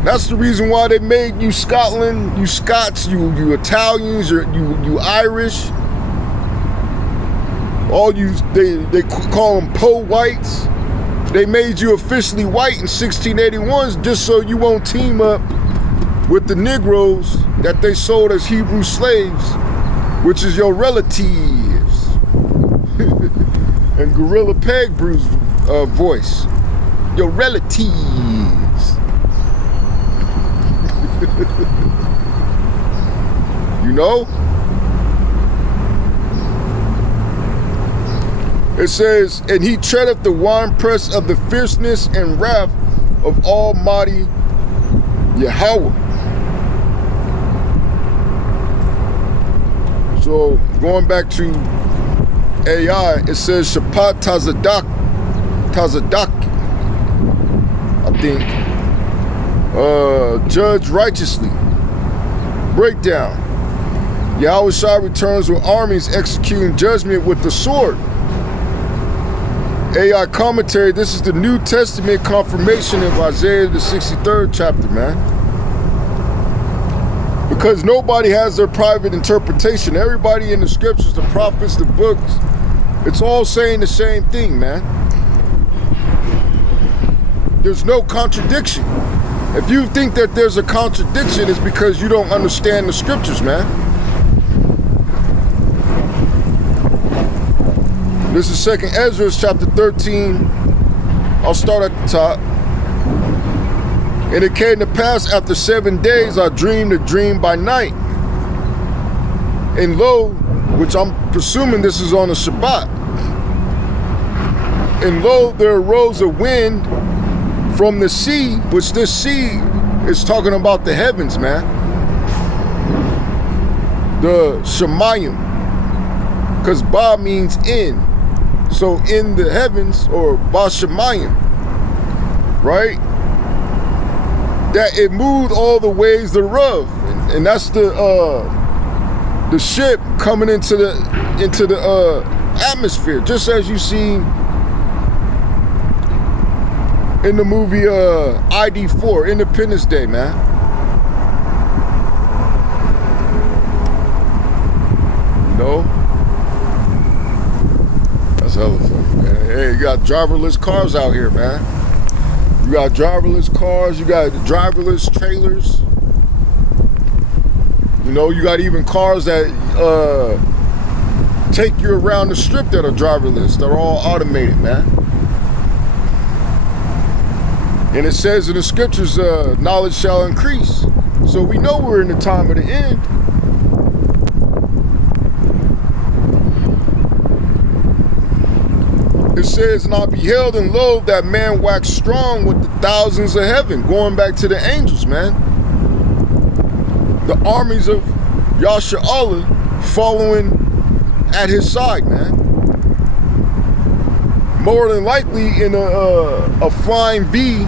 That's the reason why they made you Scotland, you Scots, you Italians, you Irish. All you, they call them po-whites. They made you officially white in 1681 just so you won't team up with the Negroes that they sold as Hebrew slaves, which is your relatives. And Gorilla Peg Brew's voice. Your relatives. You know? It says, and he treadeth the winepress of the fierceness and wrath of Almighty Yahweh. So going back to AI, it says Shapat Tazadak, I think. Judge righteously. Breakdown. Yahweh Shai returns with armies executing judgment with the sword. AI commentary, this is the New Testament confirmation of Isaiah the 63rd chapter, man. Because nobody has their private interpretation. Everybody in the scriptures, the prophets, the books, it's all saying the same thing, man. There's no contradiction. If you think that there's a contradiction, it's because you don't understand the scriptures, man. This is 2nd Ezra chapter 13. I'll start at the top. And it came to pass after 7 days, I dreamed a dream by night. And lo, which I'm presuming this is on a Shabbat. And lo, there arose a wind from the sea, which this sea is talking about the heavens, man. The Shemayim. Because Ba means in. So in the heavens, or Bashemayim, right? That it moved all the ways thereof, and that's the ship coming into the atmosphere, just as you seen in the movie ID4, Independence Day, man. You know? That's hella funny, man. Hey, you got driverless cars out here, man. You got driverless cars, you got driverless trailers. You know, you got even cars that take you around the strip that are driverless. They're all automated, man. And it says in the scriptures, knowledge shall increase. So we know we're in the time of the end. It says, and I beheld, and lo, that man waxed strong with the thousands of heaven. Going back to the angels, man. The armies of Yasha-Allah following at his side, man. More than likely in a flying V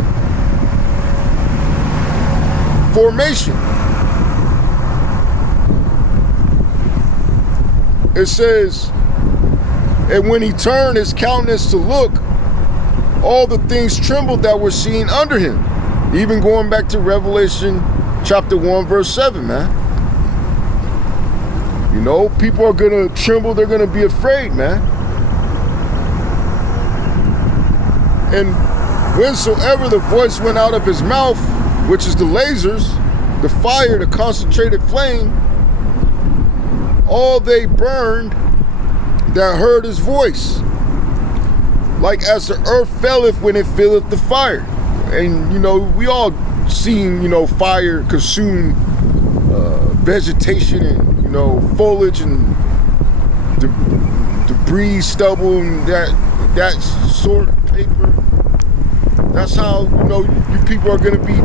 formation. it says, and when he turned his countenance to look, all the things trembled that were seen under him. Even going back to Revelation chapter 1, verse 7, man. You know, people are going to tremble. They're going to be afraid, man. And whensoever the voice went out of his mouth, which is the lasers, the fire, the concentrated flame, all they burned that heard his voice, like as the earth felleth when it filleth the fire. And, you know, we all seen, you know, fire consume vegetation and, you know, foliage and debris, stubble, and that sort of paper. That's how, you know, you people are going to be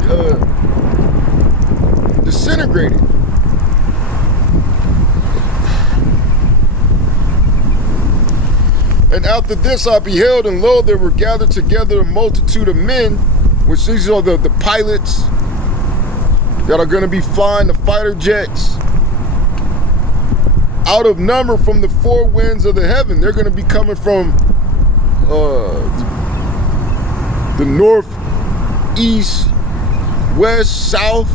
disintegrated. And after this I beheld, and lo, there were gathered together a multitude of men, which these are the pilots that are going to be flying the fighter jets, out of number from the four winds of the heaven. They're going to be coming from the north, east, west, south,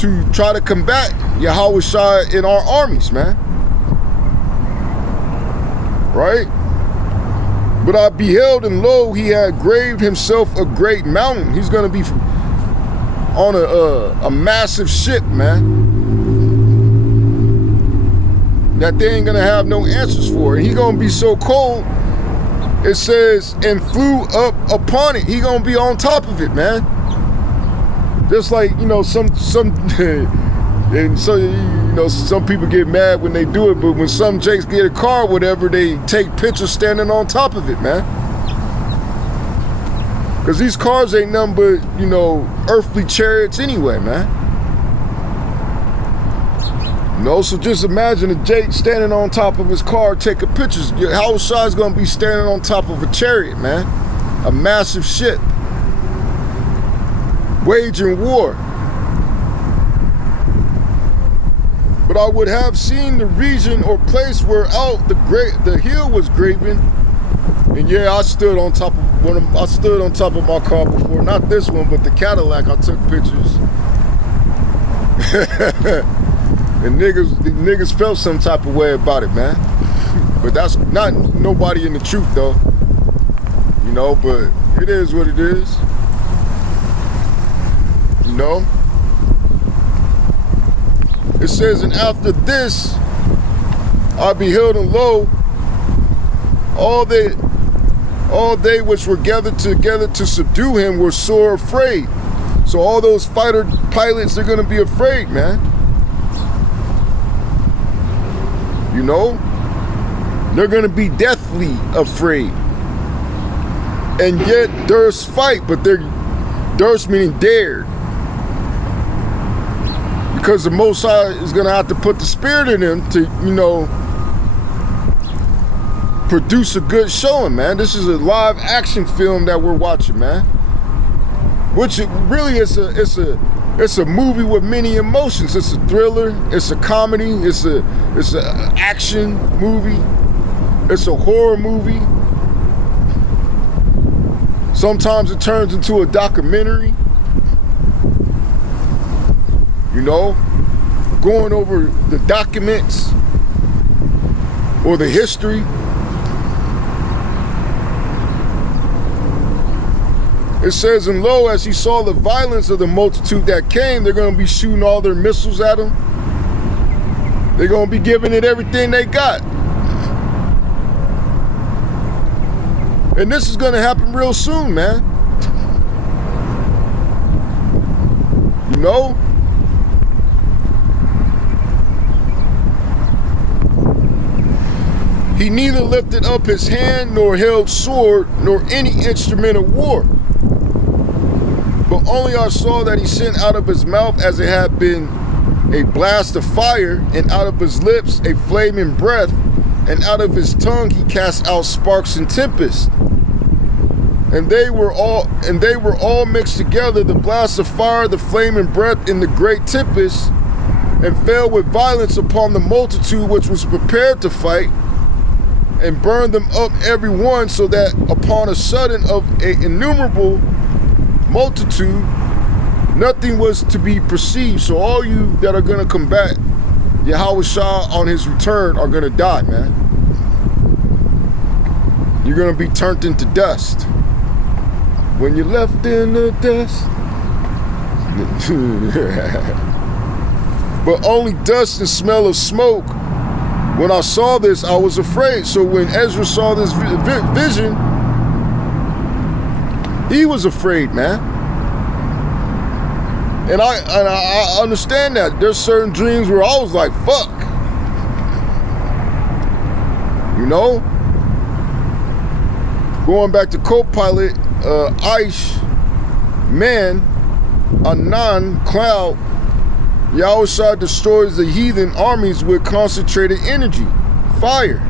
to try to combat YAHAWAH'S in our armies, man. Right? But I beheld, and lo, he had graved himself a great mountain. He's going to be on a massive ship, man, that they ain't going to have no answers for. And he's going to be so cold, it says, and flew up upon it. He going to be on top of it, man. Just like, you know, some and so, you know, some people get mad when they do it, but when some jakes get a car or whatever, they take pictures standing on top of it, man. Because these cars ain't nothing but, you know, earthly chariots anyway, man. You know, so just imagine a jake standing on top of his car taking pictures. YAHAWAH'S going to be standing on top of a chariot, man. A massive ship. Waging war. But I would have seen the region or place where out the hill was graven. And yeah, I stood on top of my car before. Not this one, but the Cadillac. I took pictures. And niggas felt some type of way about it, man. But that's not nobody in the truth, though. You know, but it is what it is. You know? It says, and after this, I beheld, and lo, all they which were gathered together to subdue him were sore afraid. So all those fighter pilots are going to be afraid, man. You know? They're going to be deathly afraid. And yet, durst fight, but durst meaning dared. Because the Most High is going to have to put the spirit in them to, you know, produce a good showing, man. This is a live action film that we're watching, man. Which it really is it's a movie with many emotions. It's a thriller, it's a comedy, it's a action movie, it's a horror movie. Sometimes it turns into a documentary. You know, going over the documents or the history. It says, and lo, as he saw the violence of the multitude that came, they're going to be shooting all their missiles at him. They're going to be giving it everything they got. And this is going to happen real soon, man. You know? He neither lifted up his hand, nor held sword, nor any instrument of war. But only I saw that he sent out of his mouth as it had been a blast of fire, and out of his lips a flaming breath, and out of his tongue he cast out sparks and tempest. And they were all mixed together, the blast of fire, the flaming breath, and the great tempest. and fell with violence upon the multitude which was prepared to fight, and burned them up every one, so that upon a sudden of an innumerable multitude, nothing was to be perceived. So all you that are going to combat YAHAWAH'S on his return are going to die, man. You're going to be turned into dust. When you're left in the dust. But only dust and smell of smoke. When I saw this, I was afraid. So when Ezra saw this vision, he was afraid, man. And I understand that. There's certain dreams where I was like, fuck. You know? Going back to co-pilot, Aish, man, Anan, cloud, YAHAWAH'S destroys the heathen armies with concentrated energy, fire.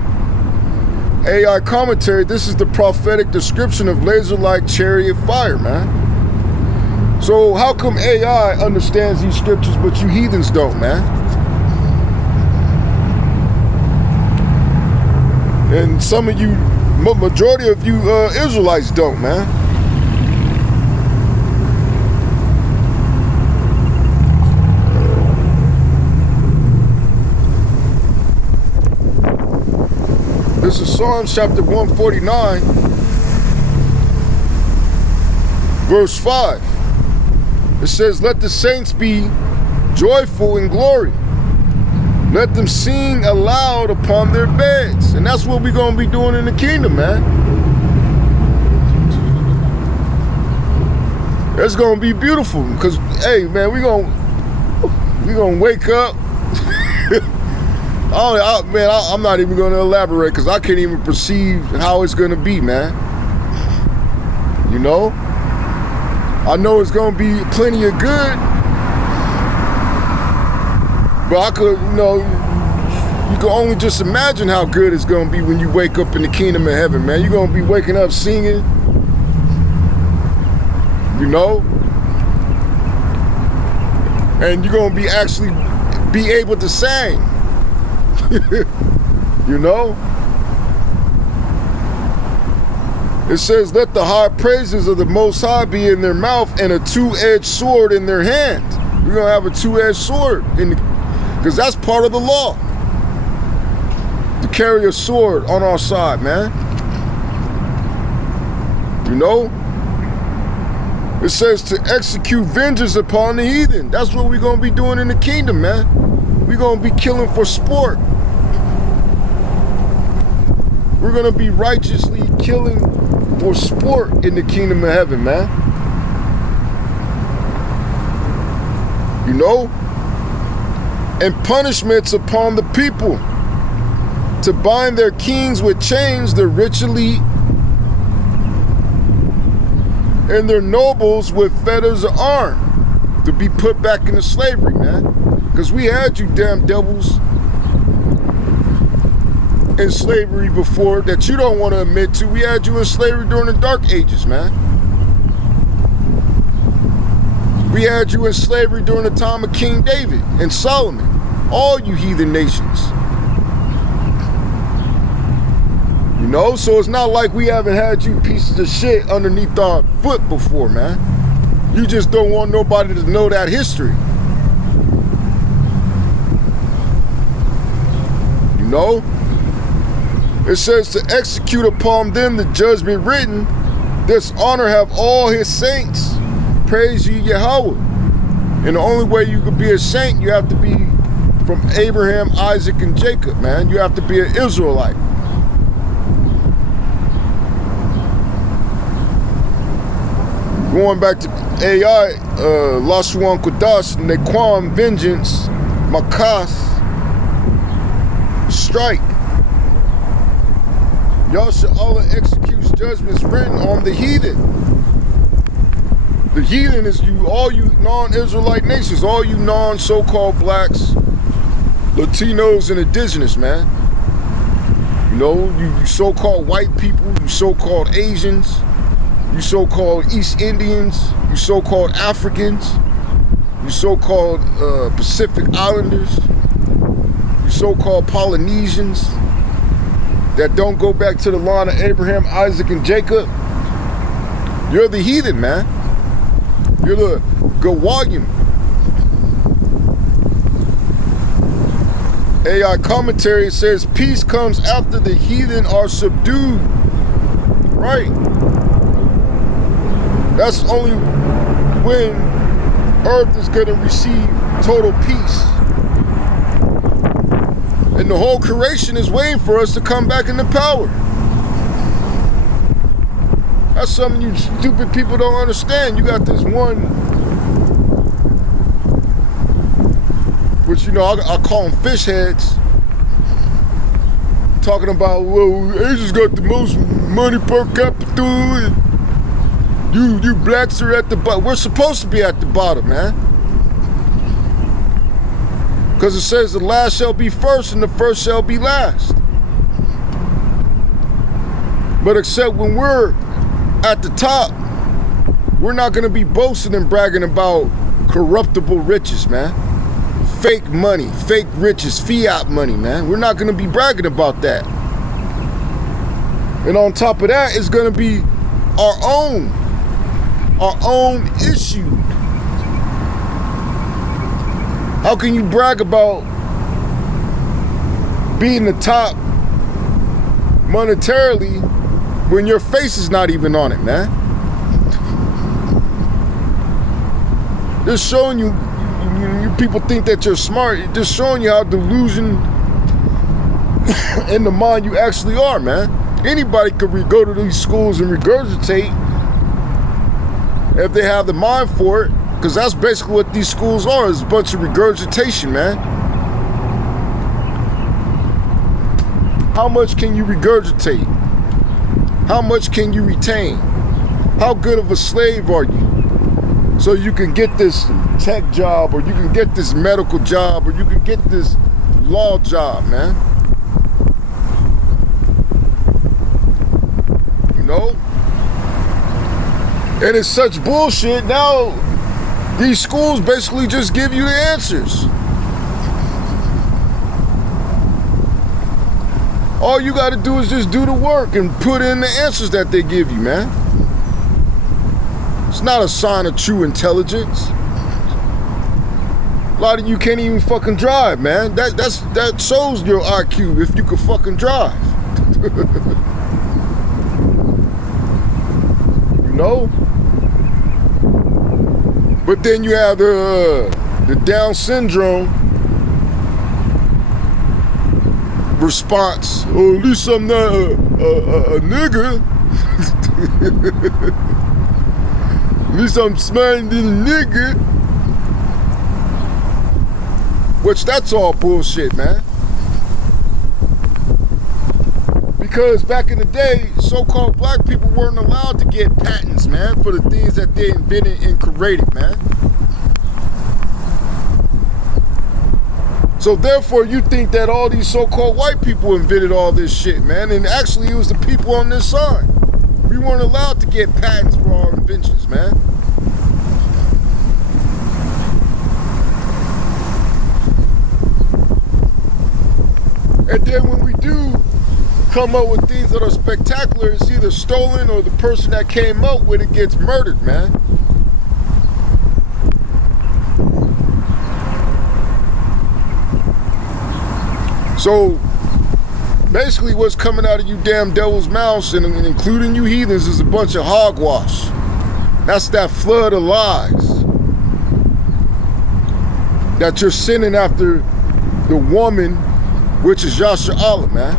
AI commentary, this is the prophetic description of laser-like chariot fire, man. So how come AI understands these scriptures but you heathens don't, man? And some of you, majority of you Israelites don't, man. This is Psalms chapter 149, verse 5. It says, let the saints be joyful in glory. Let them sing aloud upon their beds. And that's what we're going to be doing in the kingdom, man. It's going to be beautiful. Because, hey, man, we're going to wake up. I'm not even going to elaborate because I can't even perceive how it's going to be, man. You know? I know it's going to be plenty of good. But I could, you know, you can only just imagine how good it's going to be when you wake up in the kingdom of heaven, man. You're going to be waking up singing. You know? And you're going to be actually be able to sing. You know? It says, let the high praises of the Most High be in their mouth and a two-edged sword in their hand. We're going to have a two-edged sword because that's part of the law. To carry a sword on our side, man. You know? It says to execute vengeance upon the heathen. That's what we're going to be doing in the kingdom, man. We're going to be killing for sport. We're going to be righteously killing for sport in the kingdom of heaven, man. You know? And punishments upon the people to bind their kings with chains, the richly, and their nobles with fetters of iron, to be put back into slavery, man. Because we had you damn devils in slavery before that you don't want to admit to. We had you in slavery during the Dark Ages, man. We had you in slavery during the time of King David and Solomon. All you heathen nations. You know, so it's not like we haven't had you pieces of shit underneath our foot before, man. You just don't want nobody to know that history. You know? It says to execute upon them the judgment written. This honor have all his saints. Praise ye Yahweh. And the only way you could be a saint, you have to be from Abraham, Isaac, and Jacob, man. You have to be an Israelite. Going back to AI, Lashuan Kodash, Nequam, vengeance, Makas, strike. Allah executes judgments written on the heathen. The heathen is all you non-Israelite nations, all you non-so-called blacks, Latinos, and indigenous, man. You know, you so-called white people, you so-called Asians, you so-called East Indians, you so-called Africans, you so-called Pacific Islanders, you so-called Polynesians that don't go back to the line of Abraham, Isaac, and Jacob, you're the heathen, man. You're the Gawayim. AI commentary says peace comes after the heathen are subdued. Right. That's only when earth is going to receive total peace. And the whole creation is waiting for us to come back into power. That's something you stupid people don't understand. You got this one, which, you know, I call them fish heads, talking about, well, Asia's got the most money per capita, and you blacks are at the bottom. We're supposed to be at the bottom, man. Because it says the last shall be first and the first shall be last. But except when we're at the top, we're not going to be boasting and bragging about corruptible riches, man. Fake money, fake riches, fiat money, man. We're not going to be bragging about that. And on top of that, it's going to be our own issue. How can you brag about being the top monetarily when your face is not even on it, man? Just showing you people think that you're smart. Just showing you how delusion in the mind you actually are, man. Anybody could go to these schools and regurgitate if they have the mind for it, because that's basically what these schools are, is a bunch of regurgitation, man. How much can you regurgitate? How much can you retain? How good of a slave are you? So you can get this tech job, or you can get this medical job, or you can get this law job, man. You know? And it's such bullshit. Now, these schools basically just give you the answers. All you got to do is just do the work and put in the answers that they give you, man. It's not a sign of true intelligence. A lot of you can't even fucking drive, man. That shows your IQ if you can fucking drive. You know? But then you have the Down syndrome response. Oh, at least I'm not a nigga. At least I'm smarter than a nigga. Which, that's all bullshit, man. Because back in the day, so-called black people weren't allowed to get patents, man, for the things that they invented and created, man. So therefore, you think that all these so-called white people invented all this shit, man. And actually, it was the people on this side. We weren't allowed to get patents for our inventions, man. And then when we do come up with things that are spectacular, it's either stolen or the person that came up with it gets murdered, man. So basically what's coming out of you damn devil's mouths, and including you heathens, is a bunch of hogwash. That's that flood of lies that you're sending after the woman, which is Yasha Allah, man.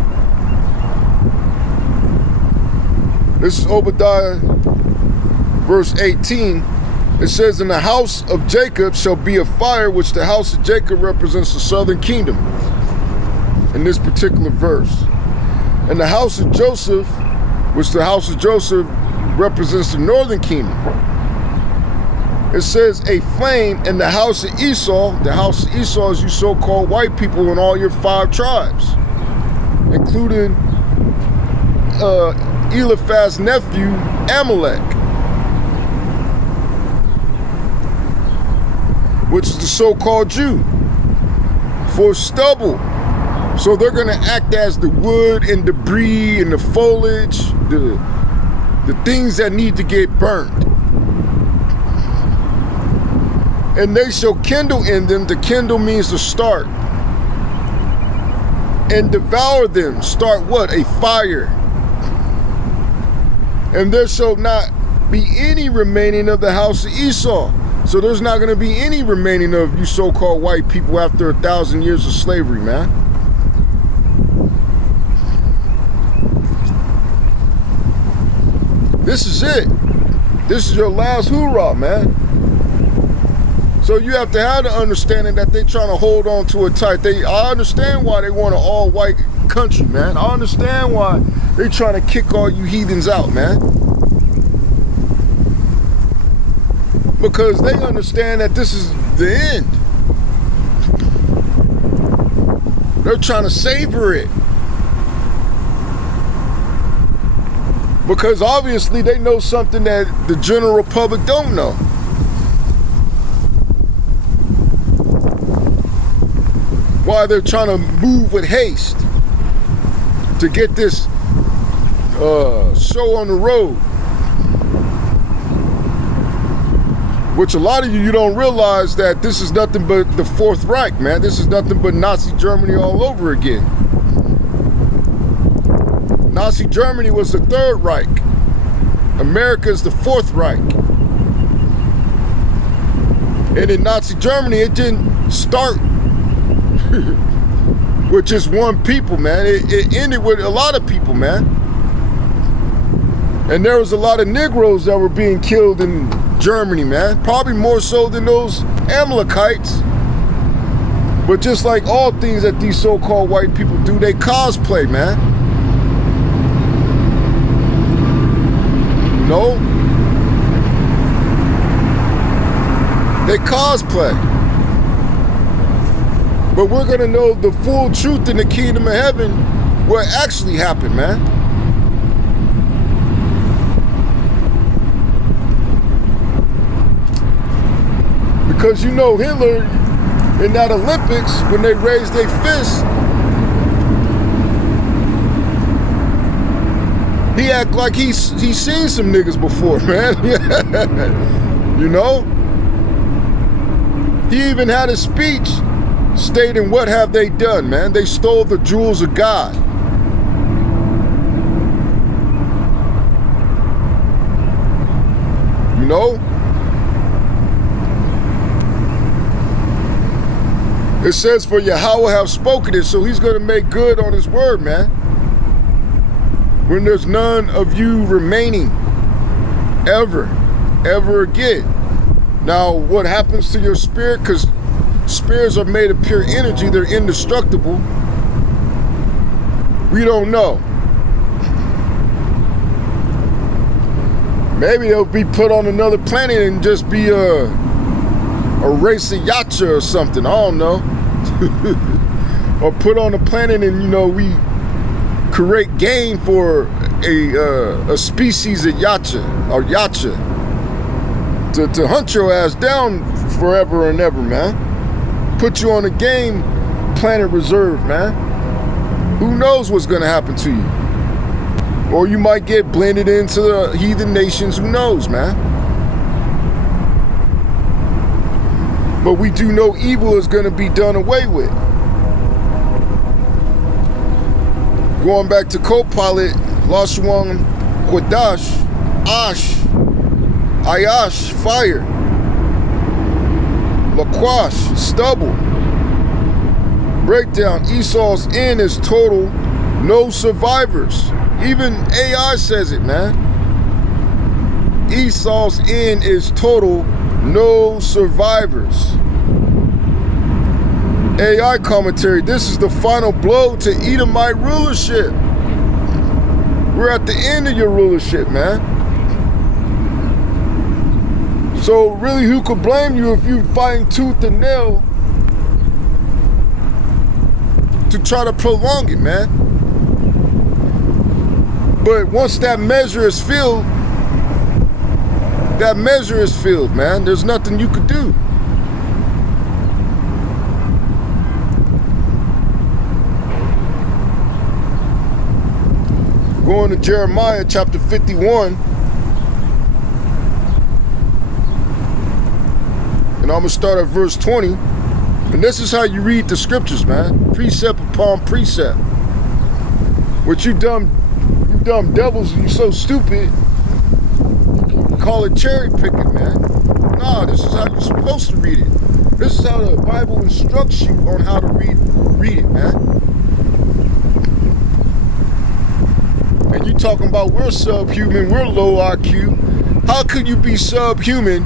This is Obadiah, verse 18. It says, "In the house of Jacob shall be a fire," which the house of Jacob represents the southern kingdom in this particular verse. "And the house of Joseph," which the house of Joseph represents the northern kingdom. It says, "A flame in the house of Esau." The house of Esau is you so-called white people in all your 5 tribes, including Eliphaz's nephew, Amalek. which is the so-called Jew, for stubble. So they're going to act as the wood and debris and the foliage, the things that need to get burned. And they shall kindle in them. The kindle means to start. And devour them. Start what? A fire. And there shall not be any remaining of the house of Esau. So there's not going to be any remaining of you so-called white people after 1,000 years of slavery, man. This is it. This is your last hoorah, man. So you have to have the understanding that they're trying to hold on to it tight. I understand why they want an all-white country, man. I understand why they're trying to kick all you heathens out, man. Because they understand that this is the end. They're trying to savor it. Because obviously they know something that the general public don't know. Why they're trying to move with haste to get this show on the road. Which a lot of you don't realize that this is nothing but the Fourth Reich, man. This is nothing but Nazi Germany all over again. Nazi Germany was the Third Reich. America is the Fourth Reich. And in Nazi Germany, it didn't start with just one people, man. It ended with a lot of people, man. And there was a lot of Negroes that were being killed in Germany, man. Probably more so than those Amalekites. But just like all things that these so-called white people do, they cosplay, man. No. They cosplay. But we're going to know the full truth in the kingdom of heaven, what actually happened, man. Because you know Hitler in that Olympics, when they raised their fists, he act like he's seen some niggas before, man. You know? He even had a speech stating, what have they done, man? They stole the jewels of God. You know? It says, for Yahawah have spoken it, so he's going to make good on his word, man. When there's none of you remaining ever again. Now, what happens to your spirit? Because spirits are made of pure energy. They're indestructible. We don't know. Maybe they'll be put on another planet and just be a race of Yacha or something. I don't know. Or put on a planet and, you know, we create game for a species of Yacha or Yacha to hunt your ass down forever and ever, man. Put you on a game planet reserve, man. Who knows what's gonna happen to you? Or you might get blended into the heathen nations. Who knows, man? But we do know evil is gonna be done away with. Going back to co-pilot, Lashuan Quadash, Ayash, fire. Lakwash, stubble. Breakdown, Esau's end is total, no survivors. Even AI says it, man. Esau's end is total, no survivors. AI commentary, this is the final blow to Edomite rulership. We're at the end of your rulership, man. So really, who could blame you if you're fighting tooth and nail to try to prolong it, man? But once that measure is filled, man. There's nothing you could do. Going to Jeremiah chapter 51. And I'm going to start at verse 20. And this is how you read the scriptures, man. Precept upon precept. What you dumb devils, you so stupid, you call it cherry picking, man. Nah, this is how you're supposed to read it. This is how the Bible instructs you on how to read it, man. And you talking about we're subhuman, we're low IQ. How could you be subhuman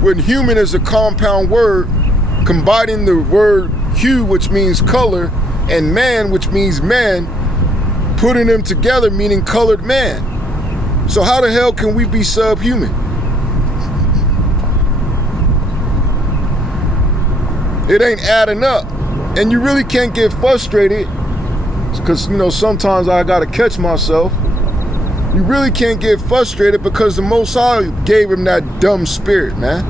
when human is a compound word, combining the word hue, which means color, and man, which means man, putting them together meaning colored man? So how the hell can we be subhuman? It ain't adding up. And you really can't get frustrated because, you know, sometimes I gotta catch myself. You really can't get frustrated because the Most High gave him that dumb spirit, man,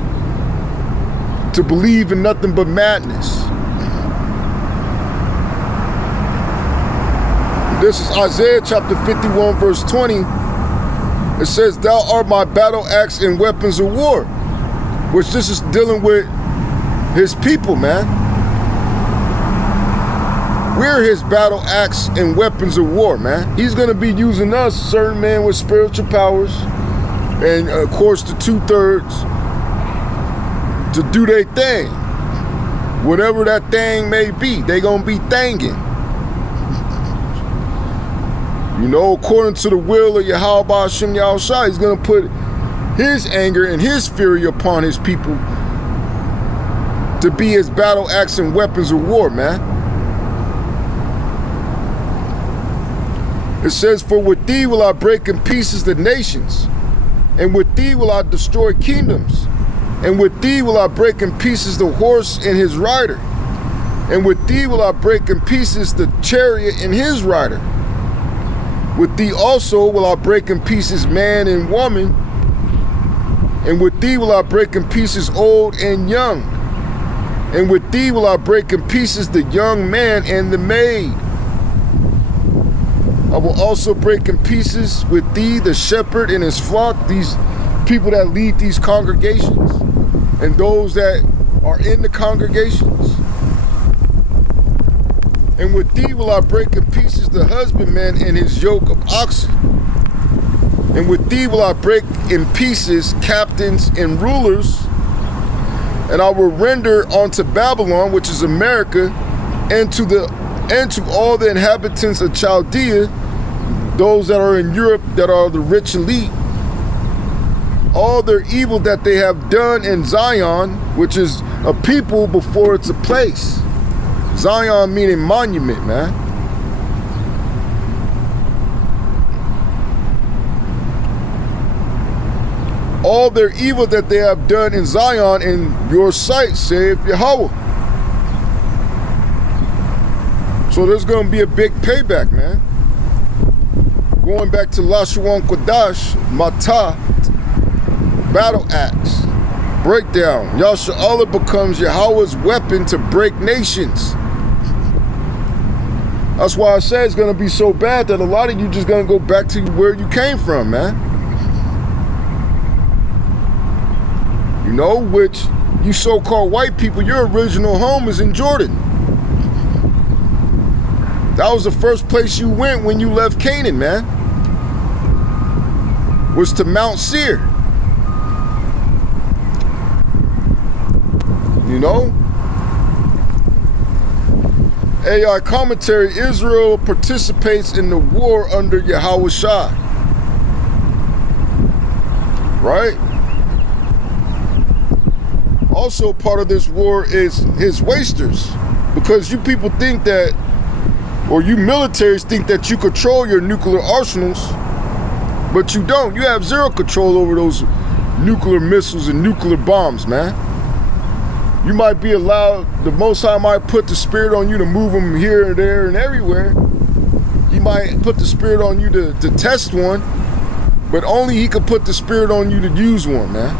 to believe in nothing but madness. This is Isaiah chapter 51 verse 20. It says, thou art my battle axe and weapons of war. Which this is dealing with his people, man. We're his battle axe and weapons of war, man. He's going to be using us, certain men with spiritual powers, and of course the 2/3, to do their thing. Whatever that thing may be, they going to be thanging. You know, according to the will of YAHAWAH'S, he's going to put his anger and his fury upon his people to be his battle axe and weapons of war, man. It says, for with thee will I break in pieces the nations, and with thee will I destroy kingdoms, and with thee will I break in pieces the horse and his rider, and with thee will I break in pieces the chariot and his rider. With thee also will I break in pieces man and woman, and with thee will I break in pieces old and young, and with thee will I break in pieces the young man and the maid. I will also break in pieces with thee the shepherd and his flock, these people that lead these congregations, and those that are in the congregations. And with thee will I break in pieces the husbandman and his yoke of oxen. And with thee will I break in pieces captains and rulers. And I will render unto Babylon, which is America, and to all the inhabitants of Chaldea, those that are in Europe that are the rich elite, all their evil that they have done in Zion, which is a people before it's a place. Zion meaning monument, man. All their evil that they have done in Zion in your sight, saith Yahweh. So there's going to be a big payback, man. Going back to Lashuan Kodash, Matah, battle axe, breakdown. Yasha'Allah becomes Yahweh's weapon to break nations. That's why I say it's going to be so bad that a lot of you just going to go back to where you came from, man. You know, which you so-called white people, your original home is in Jordan. That was the first place you went when you left Canaan, man. Was to Mount Seir. You know? AI commentary, Israel participates in the war under YAHAWAH'S. Right? Also part of this war is his wasters. Because you people think that, or you militaries think that you control your nuclear arsenals, but you don't. You have zero control over those nuclear missiles and nuclear bombs, man. You might be allowed, the Most High might put the spirit on you to move them here and there and everywhere. He might put the spirit on you to test one, but only he could put the spirit on you to use one, man.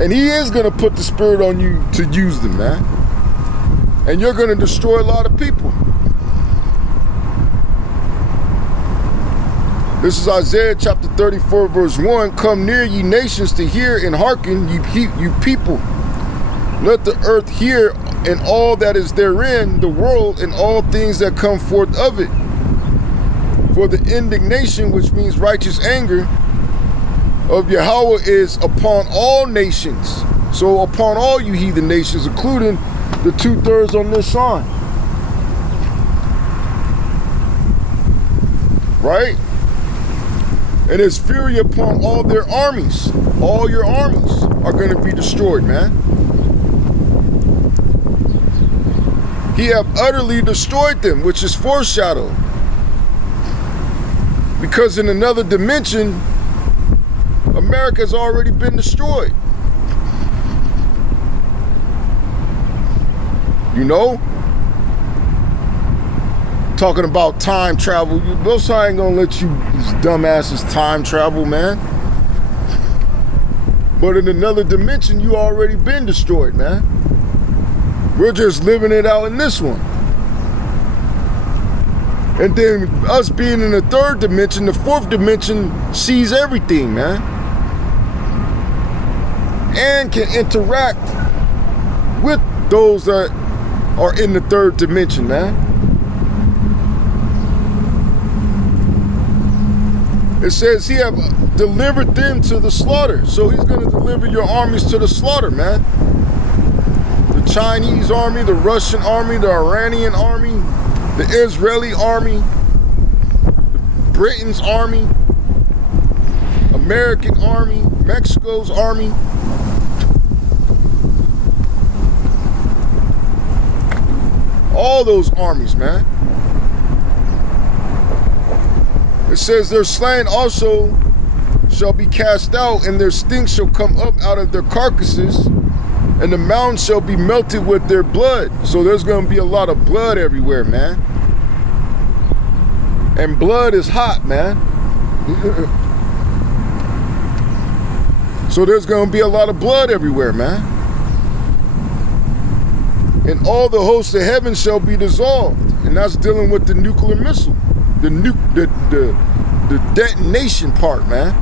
And he is going to put the spirit on you to use them, man. And you're going to destroy a lot of people. This is Isaiah chapter 34, verse 1. Come near, ye nations, to hear, and hearken, you people. Let the earth hear, and all that is therein, the world, and all things that come forth of it. For the indignation, which means righteous anger, of Yahweh is upon all nations. So upon all you heathen nations, including the 2/3 on this sign. Right? And his fury upon all their armies. All your armies are going to be destroyed, man. He have utterly destroyed them, which is foreshadowed. Because in another dimension, America has already been destroyed. You know? Talking about time travel. Most I ain't gonna let you these dumbasses time travel, man. But in another dimension, you already been destroyed, man. We're just living it out in this one. And then us being in the third dimension, the fourth dimension sees everything, man. And can interact with those that are in the third dimension, man. It says he have delivered them to the slaughter. So he's going to deliver your armies to the slaughter, man. The Chinese army, the Russian army, the Iranian army, the Israeli army, Britain's army, American army, Mexico's army. All those armies, man. It says their slain also shall be cast out, and their stink shall come up out of their carcasses, and the mountains shall be melted with their blood. So there's going to be a lot of blood everywhere, man. And blood is hot, man. So there's going to be a lot of blood everywhere, man. And all the hosts of heaven shall be dissolved. And that's dealing with the nuclear missile. The detonation part, man.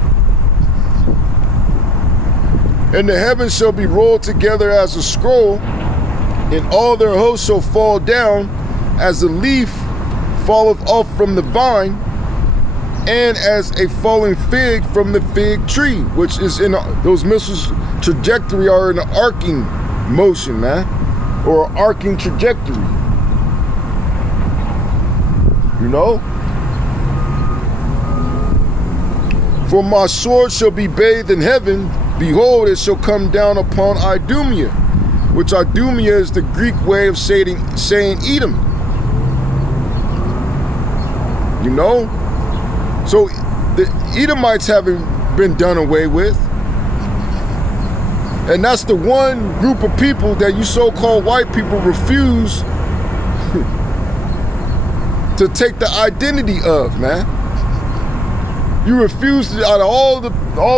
And the heavens shall be rolled together as a scroll, and all their hosts shall fall down as a leaf falleth off from the vine, and as a falling fig from the fig tree, which is in those missiles' trajectory are in an arcing motion, man, or an arcing trajectory. You know? For my sword shall be bathed in heaven, behold, it shall come down upon Idumea, which Idumea is the Greek way of saying Edom. You know? So the Edomites haven't been done away with. And that's the one group of people that you so-called white people refuse to take the identity of, man. You refuse to, out of all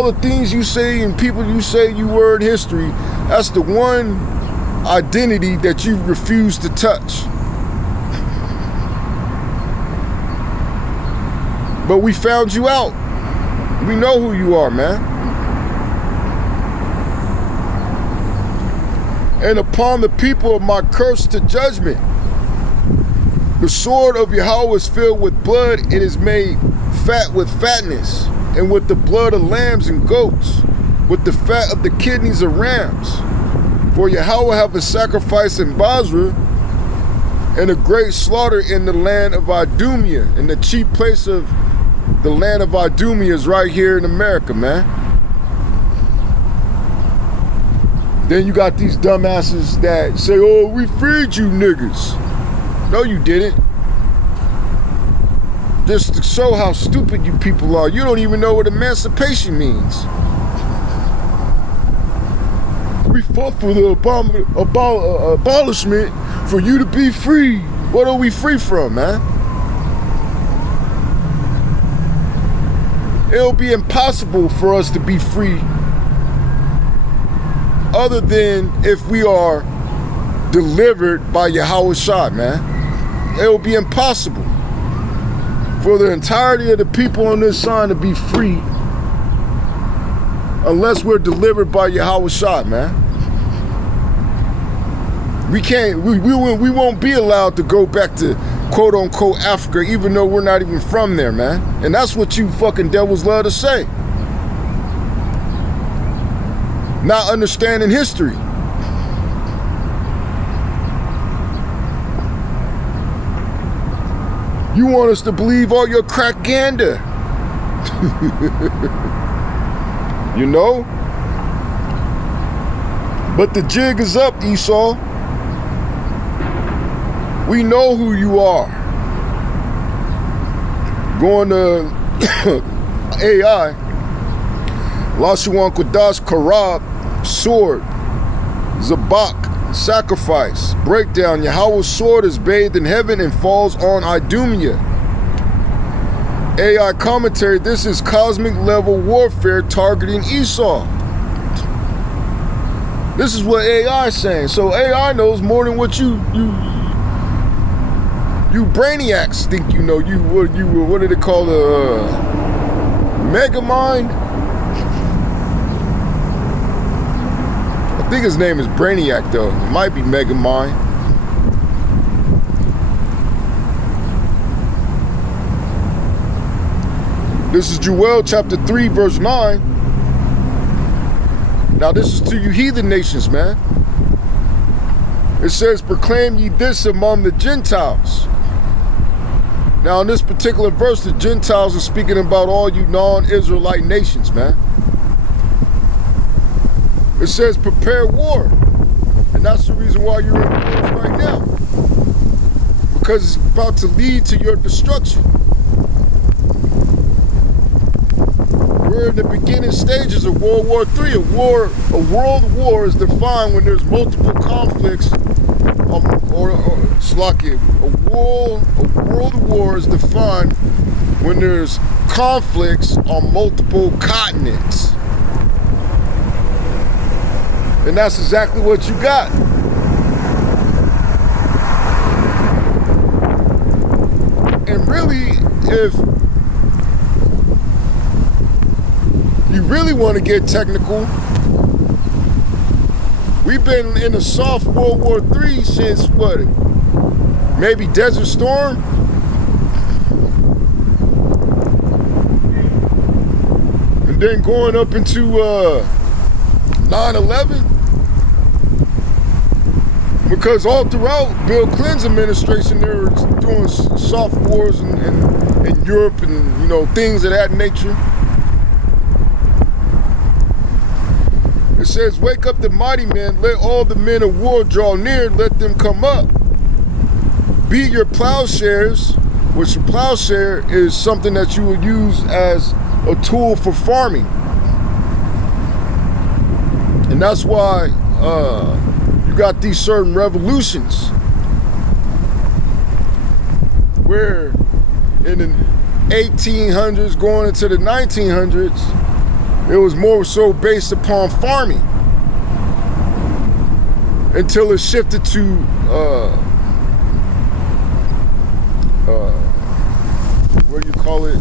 the things you say and people you say you were in history, that's the one identity that you refuse to touch. But we found you out. We know who you are, man. And upon the people of my curse to judgment, the sword of Yahweh is filled with blood, it is made fat with fatness, and with the blood of lambs and goats, with the fat of the kidneys of rams. For Yahweh have a sacrifice in Basra, and a great slaughter in the land of Idumea. And the chief place of the land of Idumea is right here in America, man. Then you got these dumbasses that say, oh, we freed you niggas. No, you didn't. Just to show how stupid you people are. You don't even know what emancipation means. We fought for the abolishment for you to be free. What are we free from, man? It'll be impossible for us to be free other than if we are delivered by YAHAWAH'S, man. It'll be impossible for the entirety of the people on this sign to be free unless we're delivered by YAHAWAH'S, man. We won't be allowed to go back to quote unquote Africa, even though we're not even from there, man. And that's what you fucking devils love to say. Not understanding history. You want us to believe all your crackganda. You know? But the jig is up, Esau. We know who you are. Going to AI. Lashuan Kodash Karab, sword. Zabak, sacrifice. Breakdown. Yahweh's sword is bathed in heaven and falls on Idumea. AI commentary. This is cosmic level warfare targeting Esau. This is what AI is saying. So AI knows more than what you brainiacs think you know. What do they call the mega mind? I think his name is Brainiac though. It might be Mega Mind. This is Joel chapter 3 verse 9. Now this is to you heathen nations, man. It says, proclaim ye this among the Gentiles. Now in this particular verse, the Gentiles are speaking about all you non-Israelite nations, man. It says prepare war. And that's the reason why you're in wars right now. Because it's about to lead to your destruction. We're in the beginning stages of World War III. A world war is defined when there's multiple conflicts, a world war is defined when there's conflicts on multiple continents. And that's exactly what you got. And really, if you really want to get technical, we've been in a soft World War III since what? Maybe Desert Storm? And then going up into 9/11? Because all throughout Bill Clinton's administration, they were doing soft wars in Europe and, you know, things of that nature. It says, wake up the mighty men, let all the men of war draw near, let them come up. Beat your plowshares, which a plowshare is something that you would use as a tool for farming. And that's why you got these certain revolutions where in the 1800s going into the 1900s, it was more so based upon farming until it shifted to what do you call it?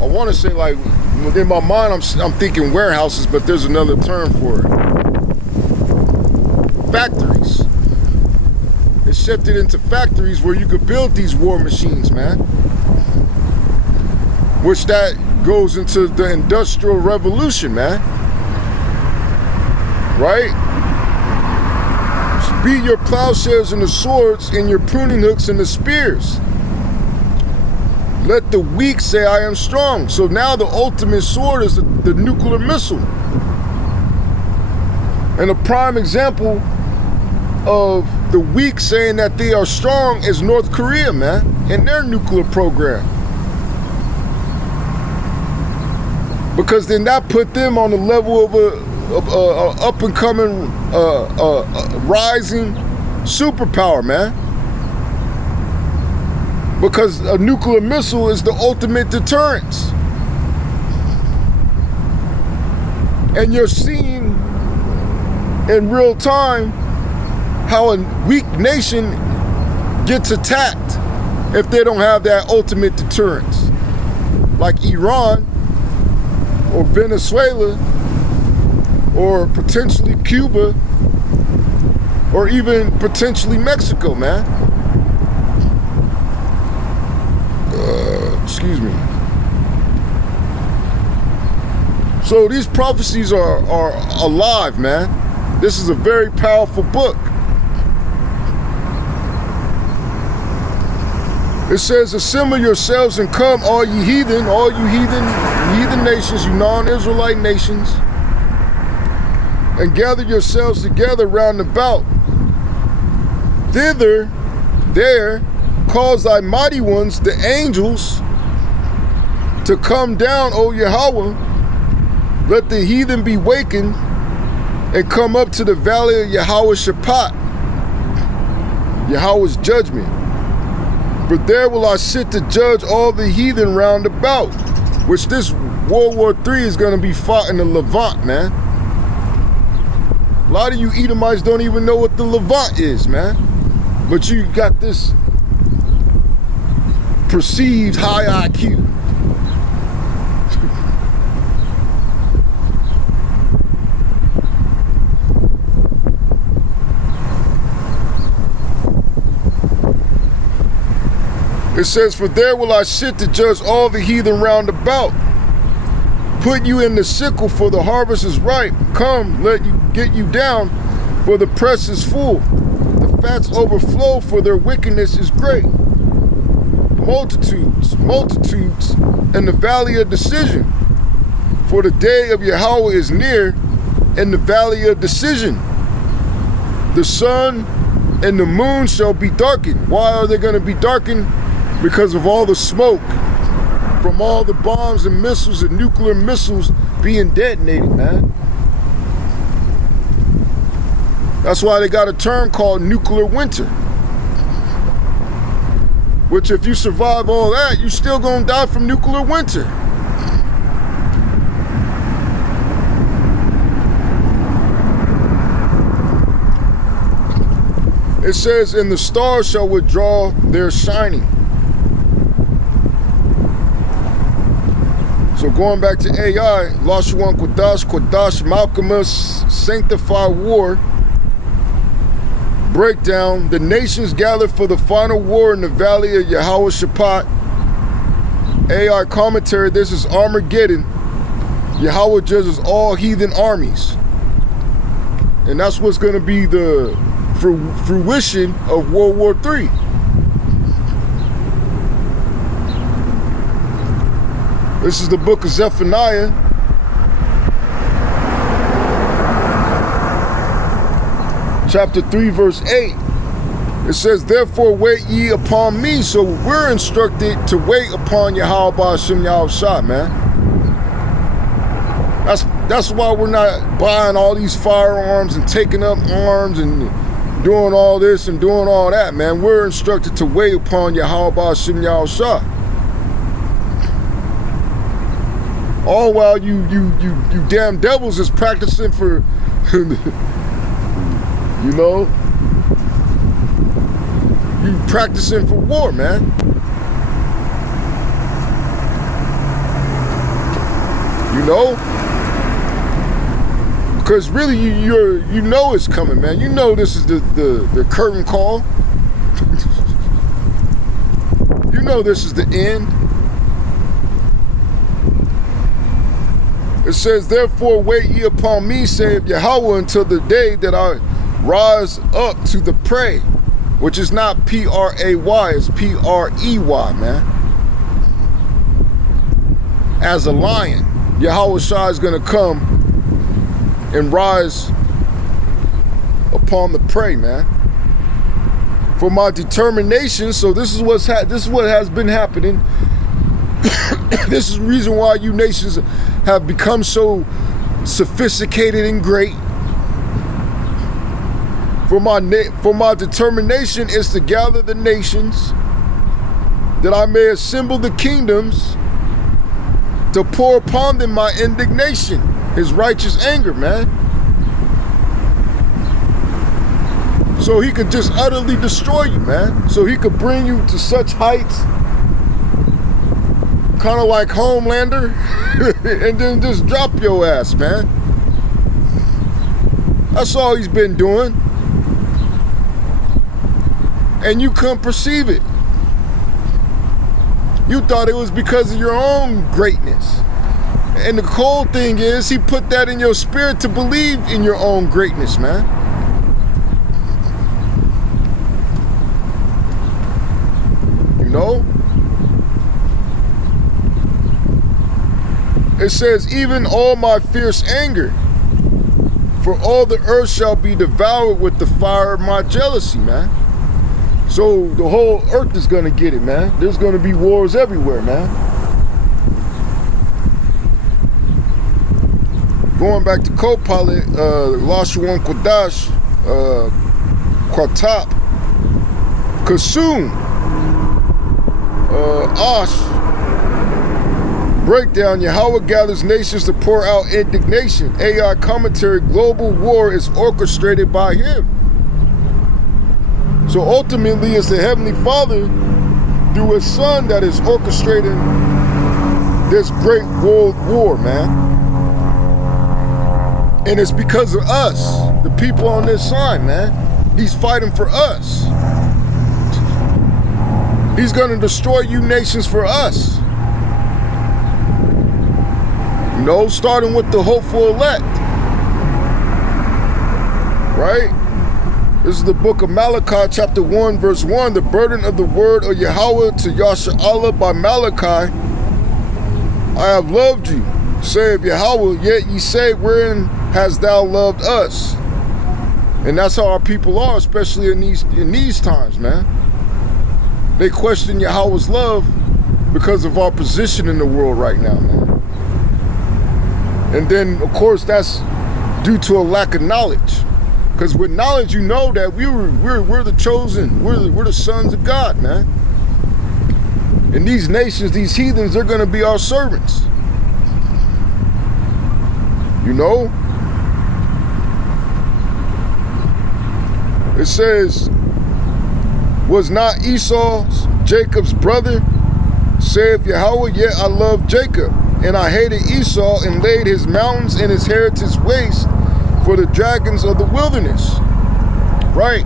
I want to say, like, in my mind I'm thinking warehouses, but there's another term for it. Factories. It shifted into factories where you could build these war machines, man. Which that goes into the Industrial Revolution, man. Right? Beat your plowshares and the swords and your pruning hooks and the spears. Let the weak say I am strong. So now the ultimate sword is the nuclear missile. And a prime example of the weak saying that they are strong is North Korea, man, and their nuclear program. Because then that put them on the level of a up and coming, rising superpower, man. Because a nuclear missile is the ultimate deterrence. And you're seeing in real time how a weak nation gets attacked if they don't have that ultimate deterrence. Like Iran or Venezuela or potentially Cuba or even potentially Mexico, man. Excuse me. So these prophecies are alive, man. This is a very powerful book. It says, assemble yourselves and come, all you heathen nations, you non-Israelite nations, and gather yourselves together round about. Thither, there, cause thy mighty ones, the angels, to come down, O Yahweh. Let the heathen be wakened and come up to the valley of Yahweh's Shaphat, Yahweh's judgment. For there will I sit to judge all the heathen round about, which this World War III is going to be fought in the Levant, man. A lot of you Edomites don't even know what the Levant is, man. But you got this perceived high IQ. It says, for there will I sit to judge all the heathen round about. Put you in the sickle, for the harvest is ripe. Come, let you get you down, for the press is full. The fats overflow, for their wickedness is great. Multitudes, multitudes in the valley of decision. For the day of Yahweh is near in the valley of decision. The sun and the moon shall be darkened. Why are they going to be darkened? Because of all the smoke from all the bombs and missiles and nuclear missiles being detonated, man. That's why they got a term called nuclear winter. Which if you survive all that, you still gonna die from nuclear winter. It says, and the stars shall withdraw their shining. So going back to AI, Lashuan Kodash, Malcolmus, Sanctified War, breakdown, the nations gathered for the final war in the valley of Yahweh Shaphat. AI commentary, this is Armageddon. Yahweh judges all heathen armies. And that's what's going to be the fruition of World War III. This is the book of Zephaniah. Chapter 3, verse 8. It says, therefore wait ye upon me. So we're instructed to wait upon Yahweh Ba'ashem Yahushua, man. That's why we're not buying all these firearms and taking up arms and doing all this and doing all that, man. We're instructed to wait upon Yahweh Ba'ashem Yahushua. All while you damn devils is practicing for, you know, you practicing for war, man. You know, because really you know it's coming, man. You know this is the curtain call. You know this is the end. It says, therefore wait ye upon me, saith Yahweh, until the day that I rise up to the prey, which is not P-R-A-Y, it's P-R-E-Y, man. As a lion, Yahweh Shai is going to come and rise upon the prey, man. For my determination, so this is what has been happening. This is the reason why you nations have become so sophisticated and great. For my determination is to gather the nations, that I may assemble the kingdoms, to pour upon them my indignation, his righteous anger, man. So he could just utterly destroy you, man. So he could bring you to such heights, kind of like Homelander, and then just drop your ass, man. That's all he's been doing. And you couldn't perceive it. You thought it was because of your own greatness. And the cold thing is, he put that in your spirit to believe in your own greatness, man. You know? It says, even all my fierce anger, for all the earth shall be devoured with the fire of my jealousy, man. So the whole earth is going to get it, man. There's going to be wars everywhere, man. Going back to co-pilot, Lashuan Kodash, Quatap, Kasum, Ash, breakdown, Yahweh gathers nations to pour out indignation. AI commentary, global war is orchestrated by him. So ultimately, it's the Heavenly Father through his Son that is orchestrating this great world war, man. And it's because of us, the people on this side, man. He's fighting for us. He's going to destroy you nations for us. You know, starting with the hopeful elect. Right? This is the book of Malachi, chapter 1, verse 1. The burden of the word of Yahweh to Yasha'Allah by Malachi. I have loved you, saith Yahweh, yet ye say, wherein hast thou loved us? And that's how our people are, especially in these times, man. They question Yahweh's love because of our position in the world right now, man. And then, of course, that's due to a lack of knowledge. Because with knowledge, you know that we're the chosen, we're the sons of God, man. And these nations, these heathens, they're going to be our servants. You know? It says, was not Esau Jacob's brother? Saith Yahweh, yet I loved Jacob, and I hated Esau, and laid his mountains and his heritage waste for the dragons of the wilderness. Right?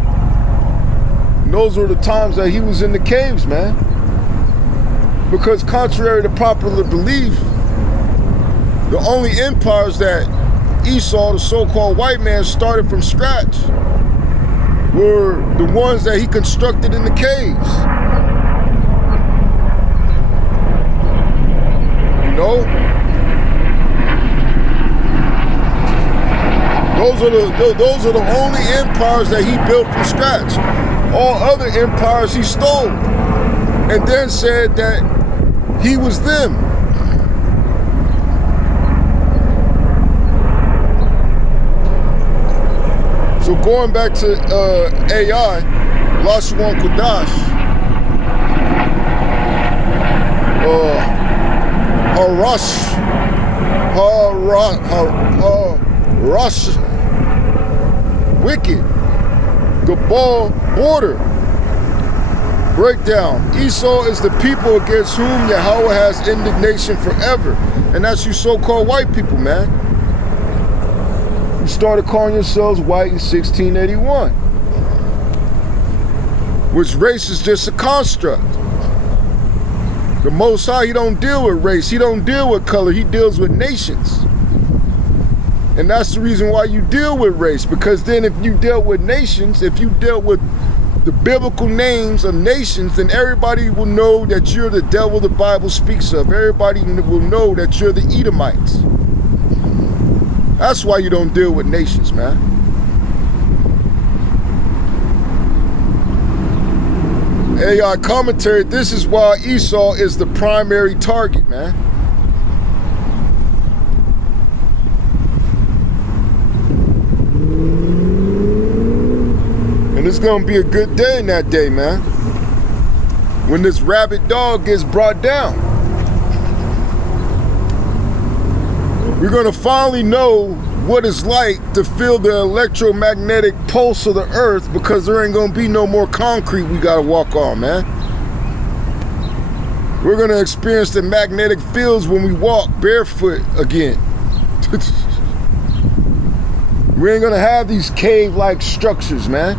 And those were the times that he was in the caves, man. Because contrary to popular belief, the only empires that Esau, the so-called white man, started from scratch were the ones that he constructed in the caves. You know? Those are the only empires that he built from scratch. All other empires he stole. And then said that he was them. So going back to AI, Lashuan Kodash, Harash, Wicked, Gabal, Border. Breakdown. Esau is the people against whom Yahweh has indignation forever. And that's you so-called white people, man. You started calling yourselves white in 1681. Which race is just a construct. The Most High, he don't deal with race. He don't deal with color. He deals with nations. And that's the reason why you deal with race. Because then if you dealt with nations, if you dealt with the biblical names of nations, then everybody will know that you're the devil the Bible speaks of. Everybody will know that you're the Edomites. That's why you don't deal with nations, man. AI commentary, this is why Esau is the primary target, man. And it's gonna be a good day in that day, man. When this rabid dog gets brought down. We're gonna finally know what it's like to feel the electromagnetic pulse of the earth, because there ain't gonna be no more concrete we gotta walk on, man. We're gonna experience the magnetic fields when we walk barefoot again. We ain't gonna have these cave-like structures, man.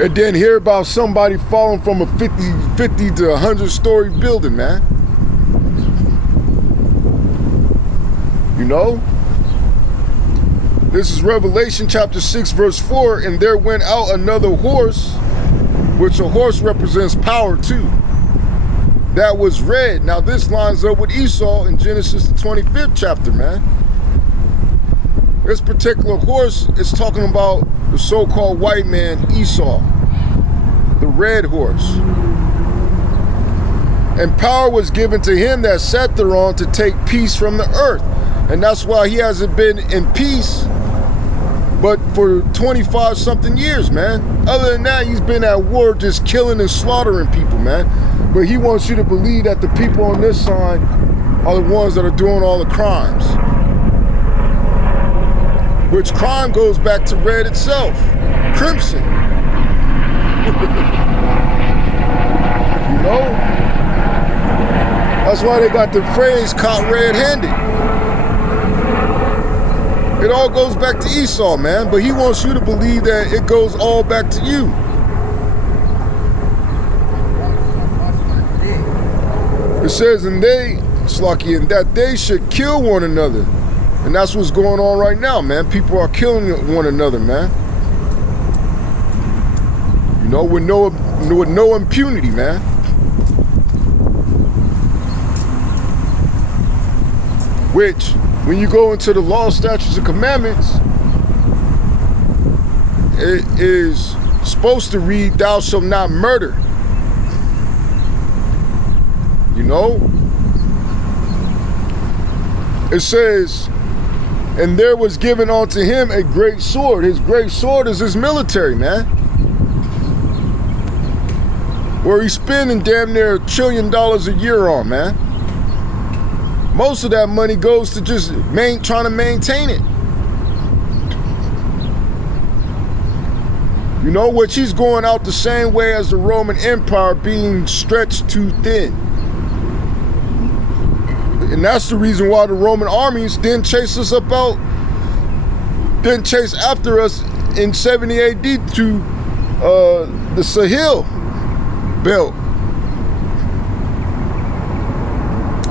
And then hear about somebody falling from a 50 to 100-story building, man. You know? This is Revelation chapter 6, verse 4. And there went out another horse, which a horse represents power too, that was red. Now this lines up with Esau in Genesis the 25th chapter, man. This particular horse is talking about the so-called white man Esau, the red horse. And power was given to him that sat thereon to take peace from the earth. And that's why he hasn't been in peace but for 25 something years, man. Other than that, he's been at war just killing and slaughtering people, man. But he wants you to believe that the people on this side are the ones that are doing all the crimes. Which crime goes back to red itself, crimson. You know? That's why they got the phrase caught red-handed. It all goes back to Esau, man, but he wants you to believe that it goes all back to you. It says, and that they should kill one another. And that's what's going on right now, man. People are killing one another, man. You know, with no impunity, man. Which, when you go into the law, statutes, and commandments, it is supposed to read, thou shalt not murder. You know? It says, and there was given unto him a great sword. His great sword is his military, man. Where he's spending damn near $1 trillion a year on, man. Most of that money goes to just trying to maintain it. You know, which he's going out the same way as the Roman Empire, being stretched too thin. And that's the reason why the Roman armies didn't chase after us in 70 AD to the Sahel belt.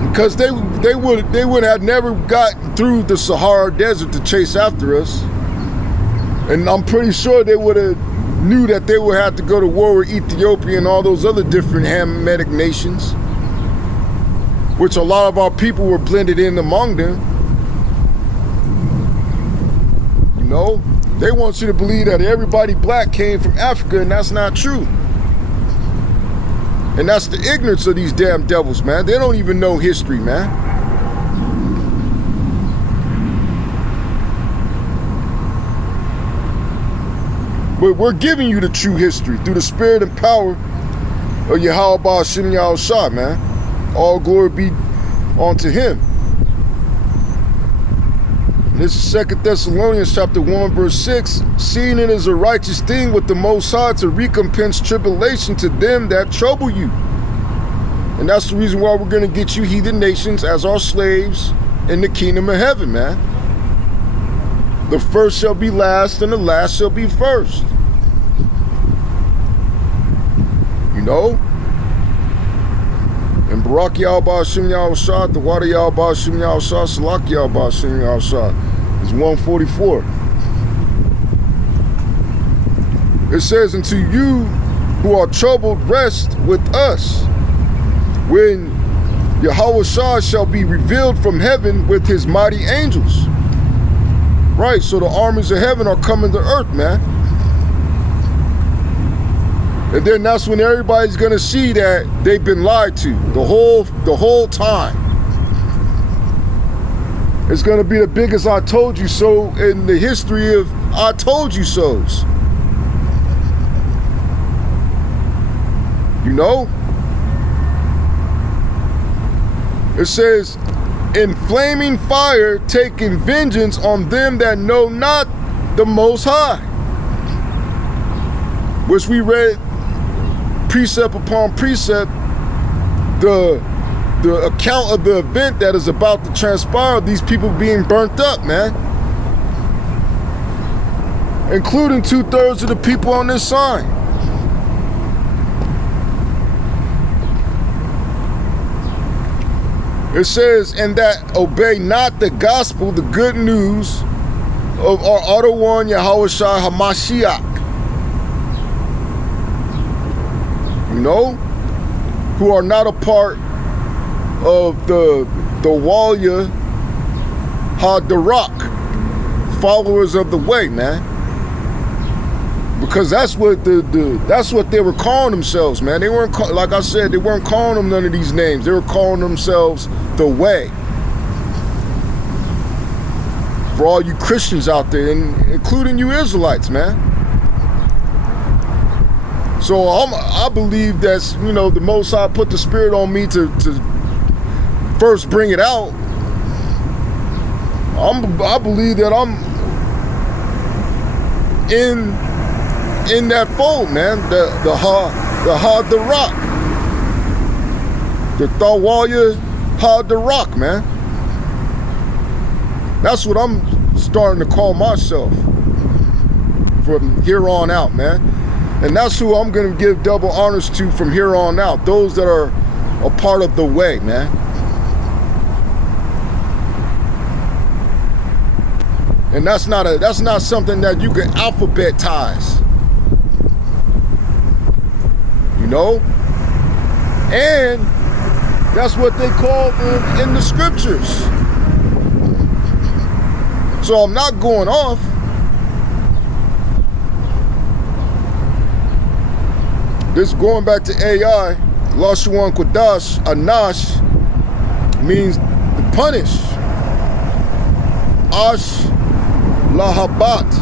Because they would have never gotten through the Sahara Desert to chase after us. And I'm pretty sure they would have knew that they would have to go to war with Ethiopia and all those other different Hamitic nations, which a lot of our people were blended in among them. You know, they want you to believe that everybody black came from Africa, and that's not true. And that's the ignorance of these damn devils, man. They don't even know history, man. But we're giving you the true history through the spirit and power of YAHAWAH'S, man. All glory be unto him. This is 2 Thessalonians chapter 1, verse 6. Seeing it is a righteous thing with the Most High to recompense tribulation to them that trouble you. And that's the reason why we're going to get you heathen nations as our slaves in the kingdom of heaven, man. The first shall be last and the last shall be first. You know? And Barak Yahawah'S Yahawaah'S, the water Yahawah'S Yahawaah'S, Salak Yahawah'S Yahawaah'S is 144. It says, unto you who are troubled, rest with us, when Yahawah shall be revealed from heaven with his mighty angels. Right, so the armies of heaven are coming to earth, man. And then that's when everybody's gonna see that they've been lied to the whole time. It's gonna be the biggest I told you so in the history of I told you so's. You know? It says, in flaming fire, taking vengeance on them that know not the Most High. Which we read precept upon precept, the account of the event that is about to transpire, these people being burnt up, man. Including 2/3 of the people on this sign. It says, and that obey not the gospel, the good news of our auto one YAHAWAH'S HaMashiach. You know, who are not a part of the Darak, followers of the way, man. Because that's what that's what they were calling themselves, man. They weren't, like I said, they weren't calling them none of these names. They were calling themselves the way. For all you Christians out there, and including you Israelites, man. So I believe that's, you know, the Most High put the Spirit on me to first bring it out. I believe that I'm in that fold, man. The Darak, the Darak, man. That's what I'm starting to call myself from here on out, man. And that's who I'm going to give double honors to from here on out. Those that are a part of the way, man. And that's not something that you can alphabetize. You know? And that's what they call them in the scriptures. So I'm not going off. This going back to AI, Lashuan Kodash, Anash, means to punish. Ash, Lahabat,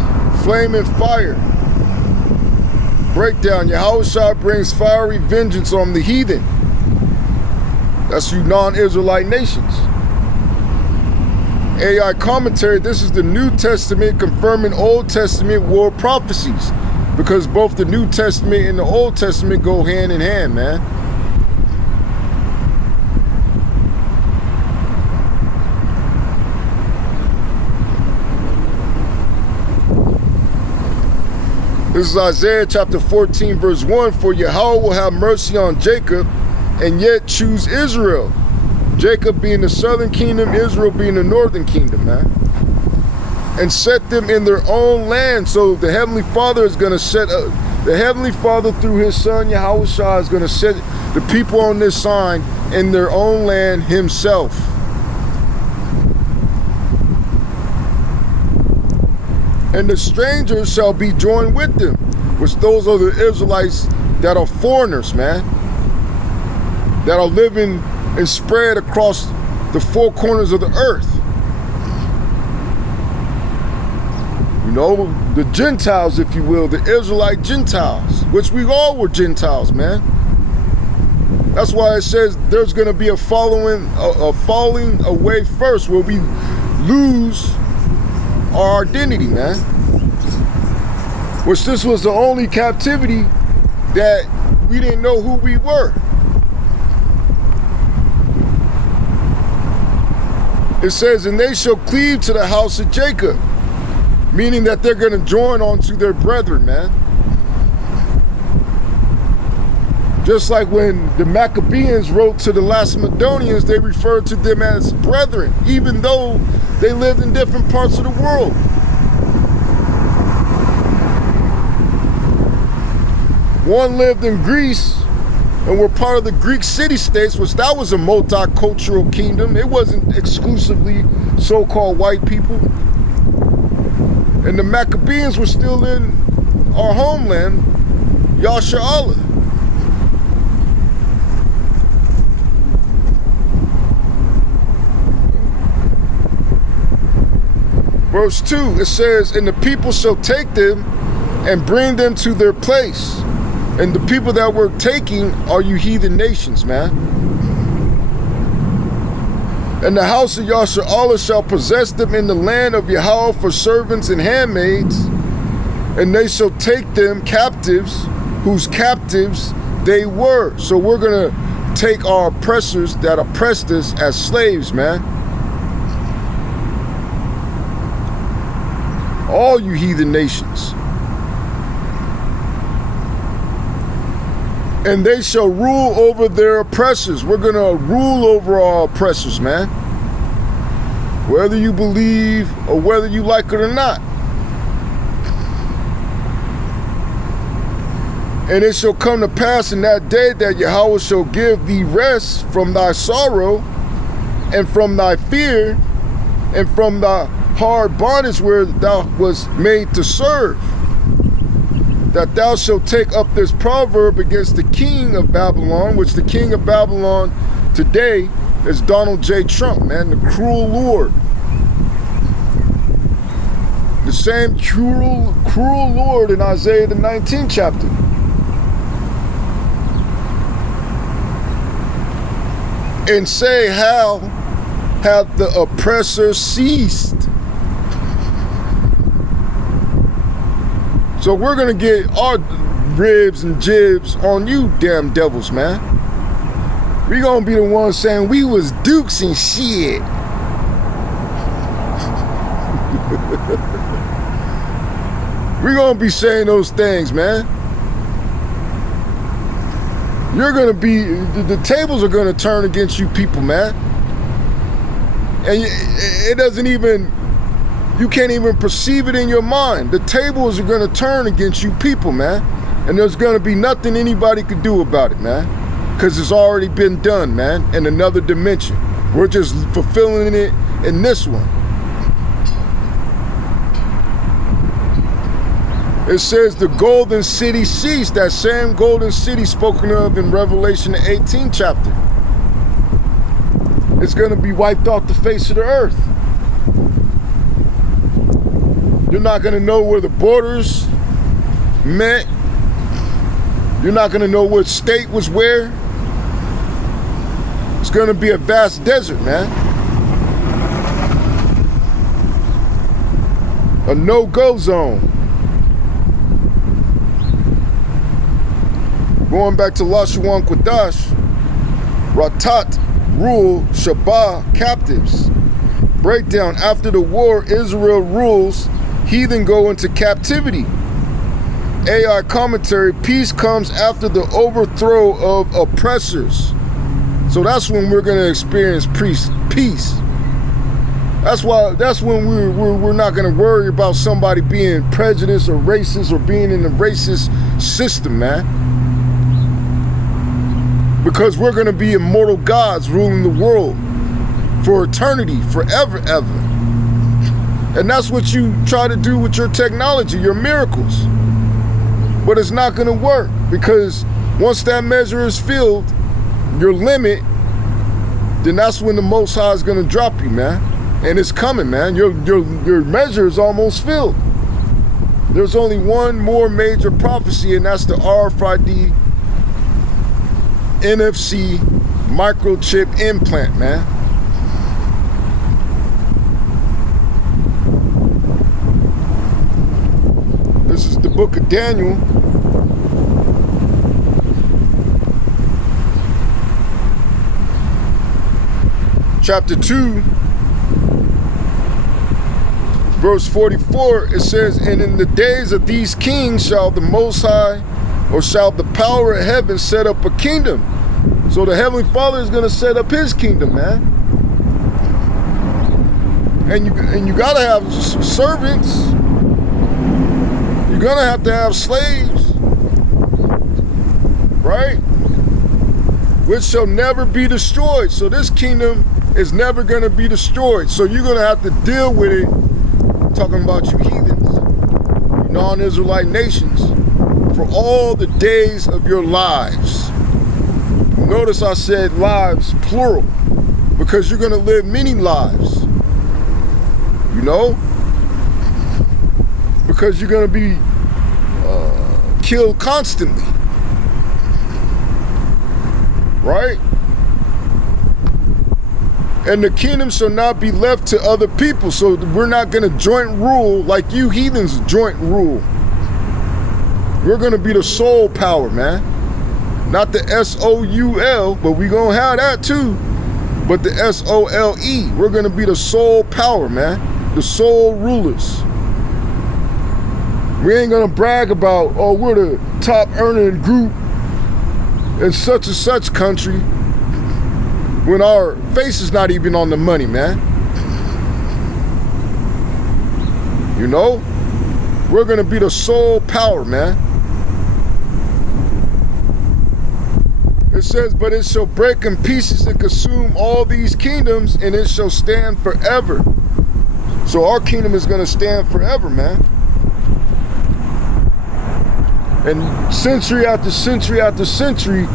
flame and fire. Breakdown, Yahawashi brings fiery vengeance on the heathen. That's you non-Israelite nations. AI commentary, this is the New Testament confirming Old Testament war prophecies. Because both the New Testament and the Old Testament go hand in hand, man. This is Isaiah chapter 14, verse 1. For Yahweh will have mercy on Jacob and yet choose Israel. Jacob being the southern kingdom, Israel being the northern kingdom, man. And set them in their own land. So the Heavenly Father is going to set up, the Heavenly Father through His Son Yahawashi is going to set the people on this sign in their own land Himself. And the strangers shall be joined with them, which those are the Israelites that are foreigners, man, that are living and spread across the four corners of the earth. You know, the Gentiles, if you will, the Israelite Gentiles, which we all were Gentiles, man. That's why it says there's going to be a falling away first, where we lose our identity, man. Which this was the only captivity that we didn't know who we were. It says, and they shall cleave to the house of Jacob. Meaning that they're going to join on to their brethren, man. Just like when the Maccabees wrote to the Lacedaemonians, they referred to them as brethren, even though they lived in different parts of the world. One lived in Greece and were part of the Greek city-states, which that was a multicultural kingdom. It wasn't exclusively so-called white people. And the Maccabees were still in our homeland, Yasharallah. Verse 2, it says, and the people shall take them and bring them to their place. And the people that we're taking are you heathen nations, man. And the house of Yashar'Allah shall possess them in the land of Yahweh for servants and handmaids, and they shall take them captives, whose captives they were. So we're going to take our oppressors that oppressed us as slaves, man. All you heathen nations. And they shall rule over their oppressors. We're going to rule over our oppressors, man. Whether you believe or whether you like it or not. And it shall come to pass in that day that Yahweh shall give thee rest from thy sorrow and from thy fear and from thy hard bondage where thou was made to serve. That thou shalt take up this proverb against the king of Babylon, which the king of Babylon today is Donald J. Trump, man, the cruel Lord. The same cruel Lord in Isaiah the 19th chapter. And say, how hath the oppressor ceased? So we're going to get our ribs and jibs on you damn devils, man. We're going to be the ones saying we was dukes and shit. We're going to be saying those things, man. You're going to be, the tables are going to turn against you people, man. And it doesn't even, you can't even perceive it in your mind. The tables are going to turn against you people, man. And there's going to be nothing anybody could do about it, man. Because it's already been done, man, in another dimension. We're just fulfilling it in this one. It says the golden city ceased. That same golden city spoken of in Revelation the 18th chapter. It's going to be wiped off the face of the earth. You're not going to know where the borders met. You're not going to know what state was where. It's going to be a vast desert, man. A no-go zone. Going back to Lashuan Quadash, Ratat rule Shabbat captives. Breakdown: after the war, Israel rules, heathen go into captivity. AI commentary: peace comes after the overthrow of oppressors. So that's when we're going to experience peace. That's when we're not going to worry about somebody being prejudiced or racist or being in a racist system, man. Because we're going to be immortal gods ruling the world for eternity, forever, ever. And that's what you try to do with your technology, your miracles. But it's not going to work, because once that measure is filled, your limit, then that's when the Most High is going to drop you, man. And it's coming, man. Your measure is almost filled. There's only one more major prophecy, and that's the RFID NFC microchip implant, man. This is the book of Daniel. Chapter 2, verse 44, it says, and in the days of these kings shall the Most High, or shall the power of heaven set up a kingdom. So the Heavenly Father is going to set up his kingdom, man. And you got to have servants. You're going to have slaves. Right? Which shall never be destroyed. So this kingdom is never going to be destroyed. So you're going to have to deal with it. I'm talking about you heathens, you non-Israelite nations, for all the days of your lives. Notice I said lives, plural, because you're going to live many lives, you know, because you're going to be killed constantly, right? And the kingdom shall not be left to other people. So we're not going to joint rule like you heathens joint rule. We're going to be the soul power, man. Not the S-O-U-L, but we going to have that too. But the S-O-L-E. We're going to be the soul power, man. The soul rulers. We ain't going to brag about, oh, we're the top earning group in such and such country, when our face is not even on the money, man. You know? We're going to be the soul power, man. It says, but it shall break in pieces and consume all these kingdoms, and it shall stand forever. So our kingdom is going to stand forever, man. And century after century after century,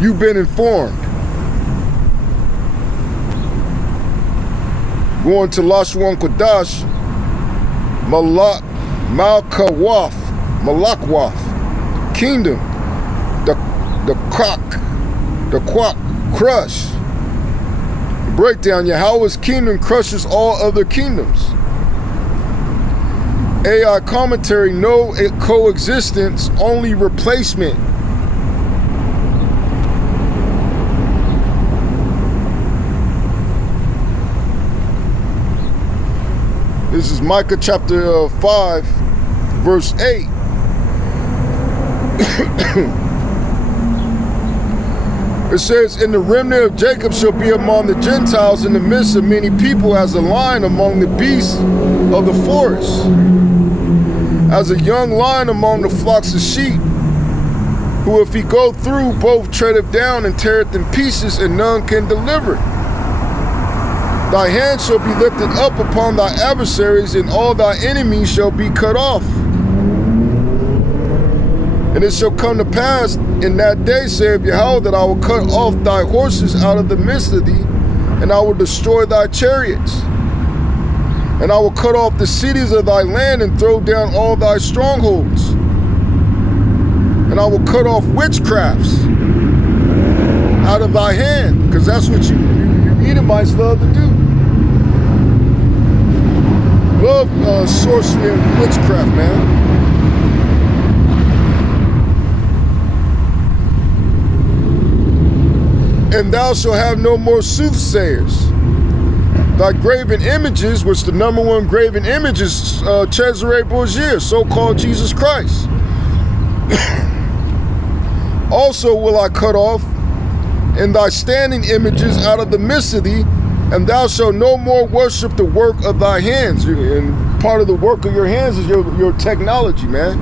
you've been informed. Going to Lashuan Kodash, Malakwath, kingdom, the quack, crush. Breakdown, Yahawah's kingdom crushes all other kingdoms. AI commentary, no coexistence, only replacement. This is Micah chapter 5, verse 8. It says, and the remnant of Jacob shall be among the Gentiles in the midst of many people, as a lion among the beasts of the forest, as a young lion among the flocks of sheep, who if he go through, both treadeth down and teareth in pieces, and none can deliver. Thy hand shall be lifted up upon thy adversaries, and all thy enemies shall be cut off. And it shall come to pass in that day, saith Yahawah, that I will cut off thy horses out of the midst of thee, and I will destroy thy chariots. And I will cut off the cities of thy land, and throw down all thy strongholds. And I will cut off witchcrafts out of thy hand, because that's what you Edomites love to do. Love sorcery and witchcraft, man. And thou shalt have no more soothsayers. Thy graven images, which the number one graven image is Cesare Borgia, so-called Jesus Christ. Also will I cut off in thy standing images out of the midst of thee, and thou shalt no more worship the work of thy hands. And part of the work of your hands is your technology, man,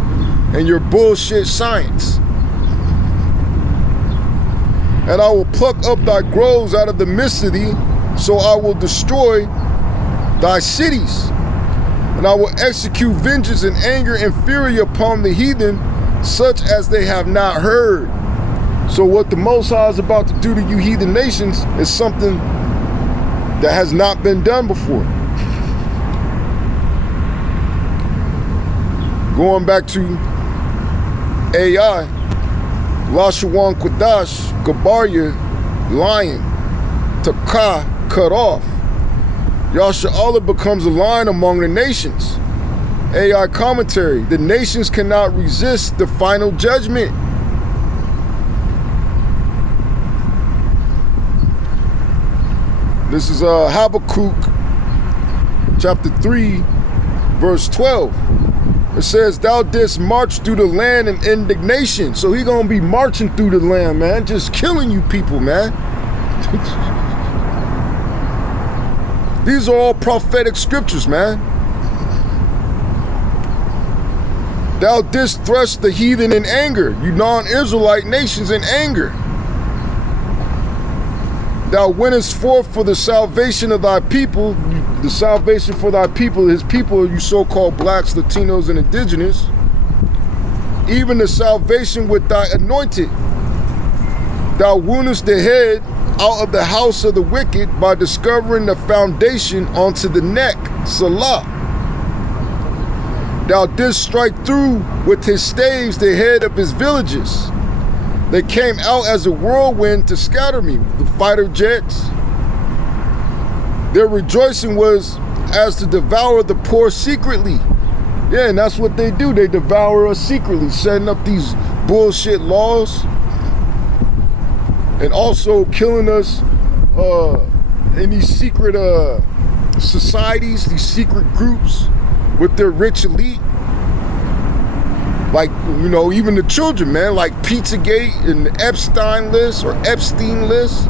and your bullshit science. And I will pluck up thy groves out of the midst of thee, so I will destroy thy cities. And I will execute vengeance and anger and fury upon the heathen, such as they have not heard. So what the Most High is about to do to you heathen nations is something that has not been done before. Going back to AI, Lashuan Kodash, Gabarya, lion, Taka, cut off. Yashar'Allah becomes a lion among the nations. AI commentary, the nations cannot resist the final judgment. This is Habakkuk chapter 3, verse 12. It says, thou didst march through the land in indignation. So he gonna be marching through the land, man, just killing you people, man. These are all prophetic scriptures, man. Thou didst thrust the heathen in anger, you non-Israelite nations in anger. Thou wentest forth for the salvation of thy people, the salvation for thy people, his people, you so-called blacks, Latinos, and indigenous, even the salvation with thy anointed. Thou woundest the head out of the house of the wicked by discovering the foundation onto the neck, Salah. Thou didst strike through with his staves the head of his villages. They came out as a whirlwind to scatter me, the fighter jets. Their rejoicing was as to devour the poor secretly. Yeah, and that's what they do. They devour us secretly, setting up these bullshit laws and also killing us in these secret societies, these secret groups with their rich elite. Like, you know, even the children, man, like Pizzagate and the Epstein list or Epstein list.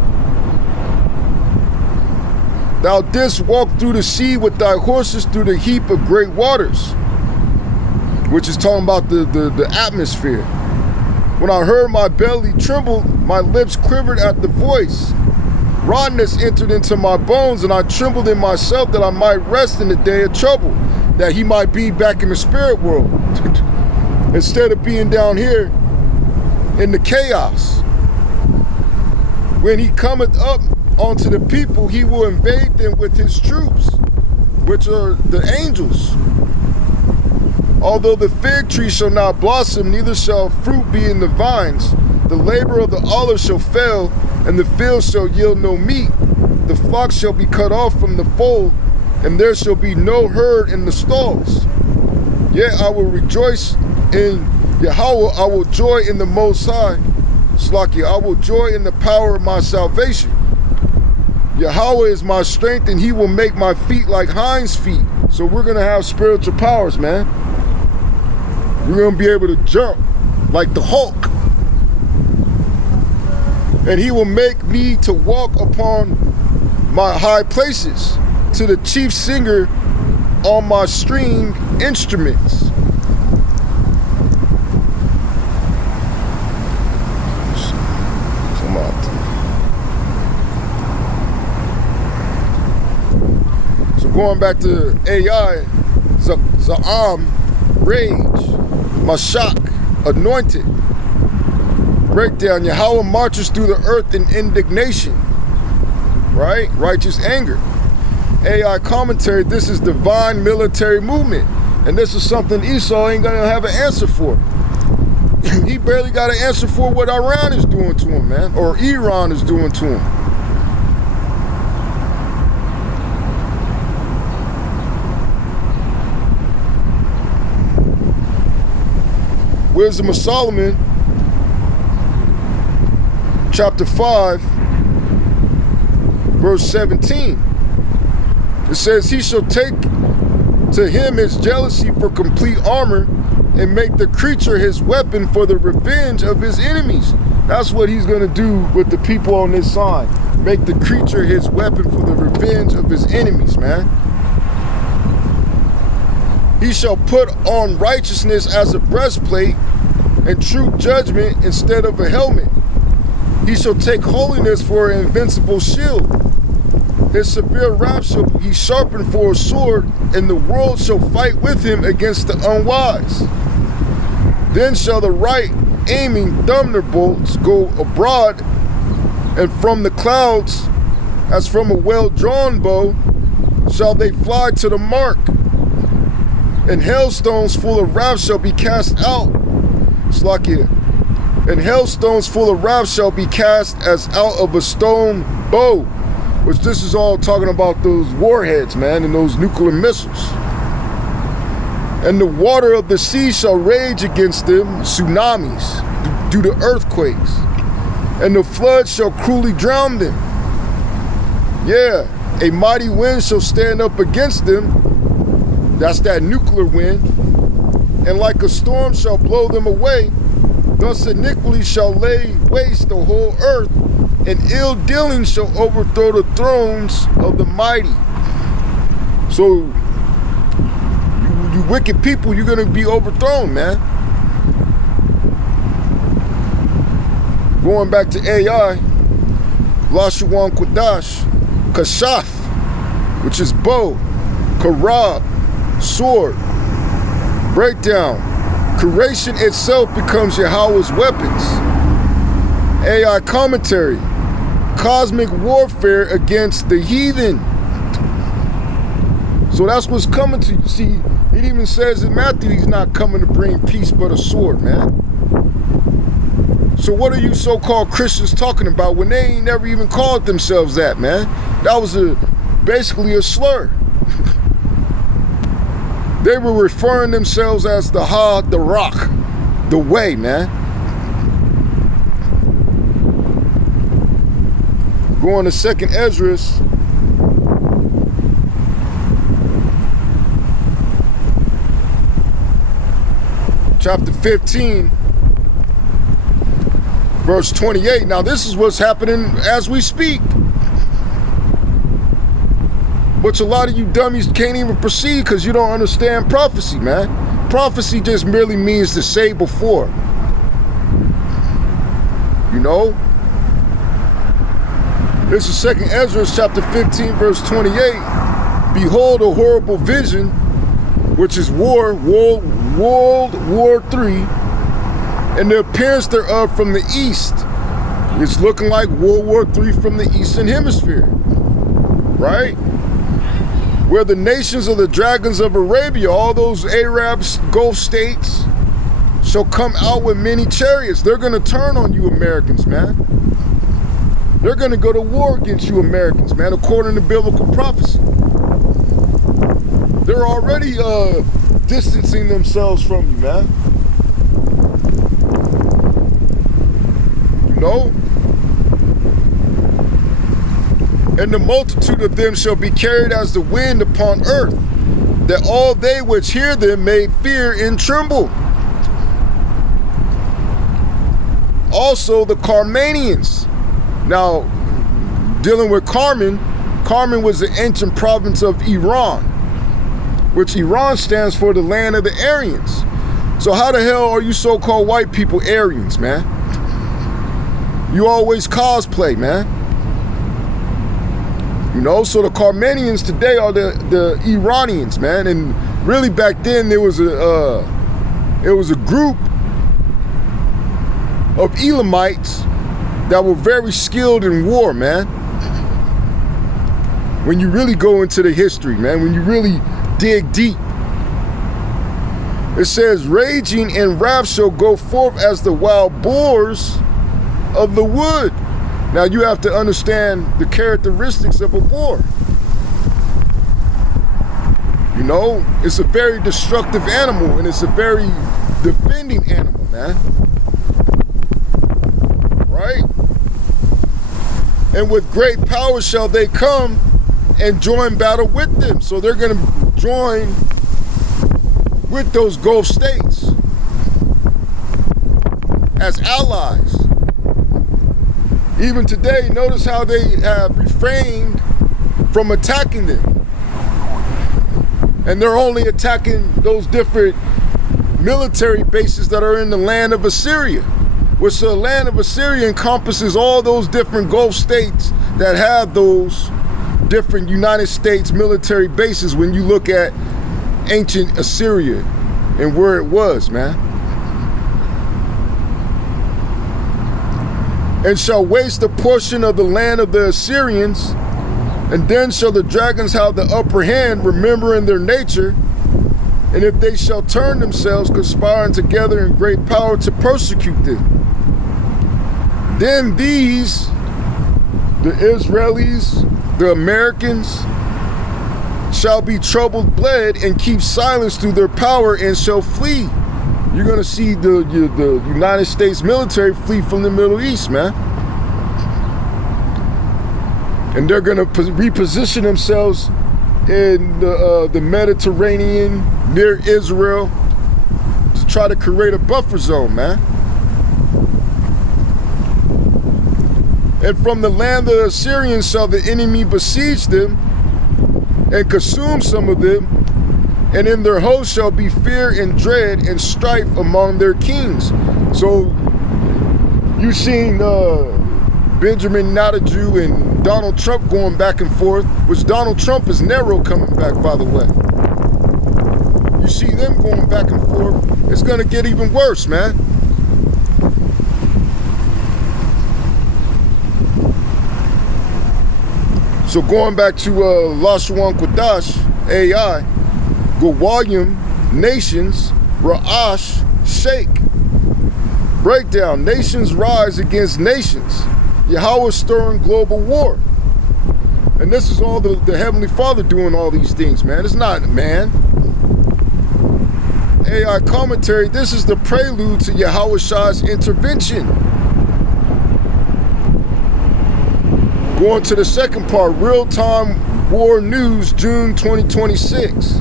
Thou didst walk through the sea with thy horses through the heap of great waters, which is talking about the atmosphere. When I heard my belly tremble, my lips quivered at the voice. Rottenness entered into my bones, and I trembled in myself that I might rest in the day of trouble, that he might be back in the spirit world. Instead of being down here in the chaos. When he cometh up onto the people, he will invade them with his troops, which are the angels. Although the fig tree shall not blossom, neither shall fruit be in the vines, the labor of the olive shall fail, and the field shall yield no meat. The flock shall be cut off from the fold, and there shall be no herd in the stalls. Yet I will rejoice in Yahweh, I will joy in the Most High. Slakia, I will joy in the power of my salvation. Yahweh is my strength, and he will make my feet like hinds' feet. So we're going to have spiritual powers, man. We're going to be able to jump like the Hulk. And he will make me to walk upon my high places, to the chief singer on my string instruments. So going back to AI, Za'am, rage, Mashak, anointed. Breakdown, Yahweh marches through the earth in indignation, right? Righteous anger. AI commentary, this is divine military movement. And this is something Esau ain't gonna have an answer for. He barely got an answer for what Iran is doing to him, man, or Iran is doing to him. Wisdom of Solomon, chapter 5, verse 17. It says, he shall take to him his jealousy for complete armor and make the creature his weapon for the revenge of his enemies. That's what he's going to do with the people on this side. Make the creature his weapon for the revenge of his enemies, man. He shall put on righteousness as a breastplate and true judgment instead of a helmet. He shall take holiness for an invincible shield. His severe wrath shall be sharpened for a sword, and the world shall fight with him against the unwise. Then shall the right aiming thunderbolts go abroad, and from the clouds, as from a well-drawn bow, shall they fly to the mark. And hailstones full of wrath shall be cast out. Slakia. And hailstones full of wrath shall be cast as out of a stone bow. Which this is all talking about those warheads, man, and those nuclear missiles. And the water of the sea shall rage against them, tsunamis, due to earthquakes. And the flood shall cruelly drown them. Yeah, a mighty wind shall stand up against them. That's that nuclear wind. And like a storm shall blow them away. Thus iniquity shall lay waste the whole earth, and ill dealing shall overthrow the thrones of the mighty. So, you wicked people, you're going to be overthrown, man. Going back to AI, Lashawan Quadash, Kashaf, which is bow, Karab, sword. Breakdown. Creation itself becomes Yahweh's weapons. AI commentary. Cosmic warfare against the heathen. So that's what's coming to you. See, it even says in Matthew he's not coming to bring peace but a sword, man. So what are you so-called Christians talking about when they ain't never even called themselves that, man? That was basically a slur. They were referring themselves as the Darak, the way, man. Going to 2nd Esdras. Chapter 15, verse 28. Now this is what's happening as we speak. But a lot of you dummies can't even proceed because you don't understand prophecy, man. Prophecy just merely means to say before. You know? This is 2nd Esdras chapter 15, verse 28. Behold a horrible vision, which is World War III, and the appearance thereof from the east. It's looking like World War III from the Eastern Hemisphere, right? Where the nations of the dragons of Arabia, all those Arabs, Gulf states, shall come out with many chariots. They're going to turn on you Americans, man. They're going to go to war against you Americans, man, according to biblical prophecy. They're already distancing themselves from you, man. You know? And the multitude of them shall be carried as the wind upon earth, that all they which hear them may fear and tremble. Also the Carmanians. Now, dealing with Carmen was the ancient province of Iran, which Iran stands for the land of the Aryans. So how the hell are you so-called white people Aryans, man? You always cosplay, man. You know, so the Carmanians today are the Iranians, man. And really back then there was a group of Elamites that were very skilled in war, man. When you really go into the history, man, when you really dig deep. It says, raging and wrath shall go forth as the wild boars of the wood. Now you have to understand the characteristics of a boar. You know, it's a very destructive animal and it's a very defending animal, man. Right? And with great power shall they come and join battle with them. So they're going to join with those Gulf states as allies. Even today, notice how they have refrained from attacking them. And they're only attacking those different military bases that are in the land of Assyria, which the land of Assyria encompasses all those different Gulf states that have those different United States military bases when you look at ancient Assyria and where it was, man. And shall waste a portion of the land of the Assyrians, and then shall the dragons have the upper hand, remembering their nature, and if they shall turn themselves, conspiring together in great power to persecute them. Then these, the Israelis, the Americans, shall be troubled, bled, and keep silence through their power, and shall flee. You're going to see the United States military flee from the Middle East, man. And they're going to reposition themselves in the Mediterranean, near Israel, to try to create a buffer zone, man. And from the land of the Assyrians shall the enemy besiege them and consume some of them, and in their host shall be fear and dread and strife among their kings. So you've seen Benjamin Netanyahu and Donald Trump going back and forth, which Donald Trump is narrow coming back, by the way. You see them going back and forth, it's going to get even worse, man. So going back to Lashawan Quadash, AI, Gawayim, nations, Ra'ash, shake. Breakdown, nations rise against nations. Yahweh stirring global war. And this is all the Heavenly Father doing all these things, man. It's not man. AI commentary, this is the prelude to YAHAWAH'S intervention. Going to the second part, real-time war news, June 2026.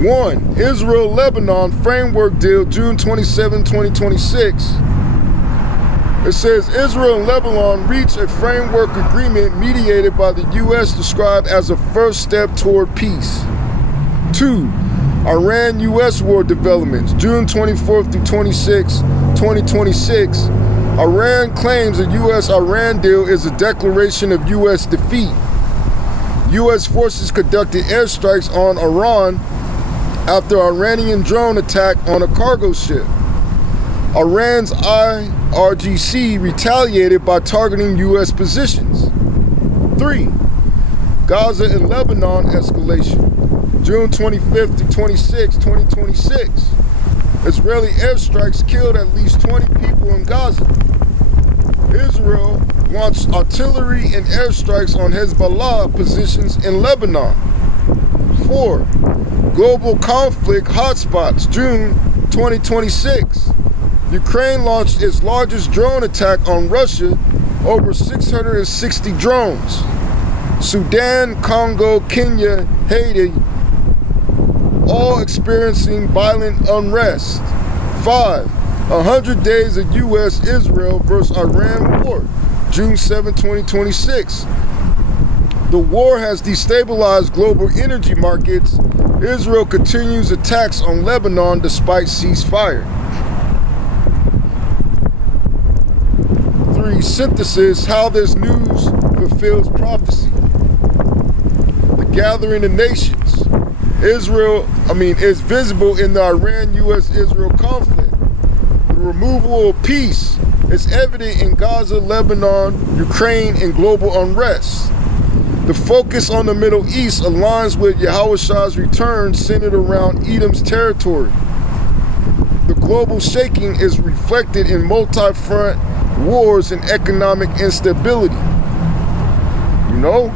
1. Israel-Lebanon framework deal, June 27, 2026. It says Israel and Lebanon reach a framework agreement mediated by the U.S. described as a first step toward peace. 2. Iran-U.S. war developments, June 24th through 26, 2026. Iran claims a U.S.-Iran deal is a declaration of U.S. defeat. U.S. forces conducted airstrikes on Iran after Iranian drone attack on a cargo ship. Iran's IRGC retaliated by targeting U.S. positions. 3. Gaza and Lebanon escalation, June 25th to 26, 2026. Israeli airstrikes killed at least 20 people in Gaza. Israel launched artillery and airstrikes on Hezbollah positions in Lebanon. 4. Global conflict hotspots, June 2026. Ukraine launched its largest drone attack on Russia, over 660 drones. Sudan, Congo, Kenya, Haiti, all experiencing violent unrest. 5. 100 days of U.S.-Israel versus Iran war, June 7, 2026. The war has destabilized global energy markets. Israel continues attacks on Lebanon despite ceasefire. 3. Synthesis, how this news fulfills prophecy. The gathering of nations. Israel is visible in the Iran-U.S.-Israel conflict. The removal of peace is evident in Gaza, Lebanon, Ukraine, and global unrest. The focus on the Middle East aligns with YAHAWAH'S return centered around Edom's territory. The global shaking is reflected in multi-front wars and economic instability. You know?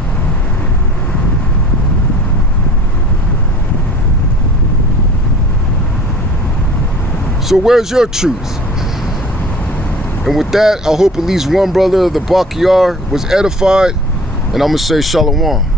So where's your truth? And with that, I hope at least one brother of the Backyard was edified, and I'm going to say shalom.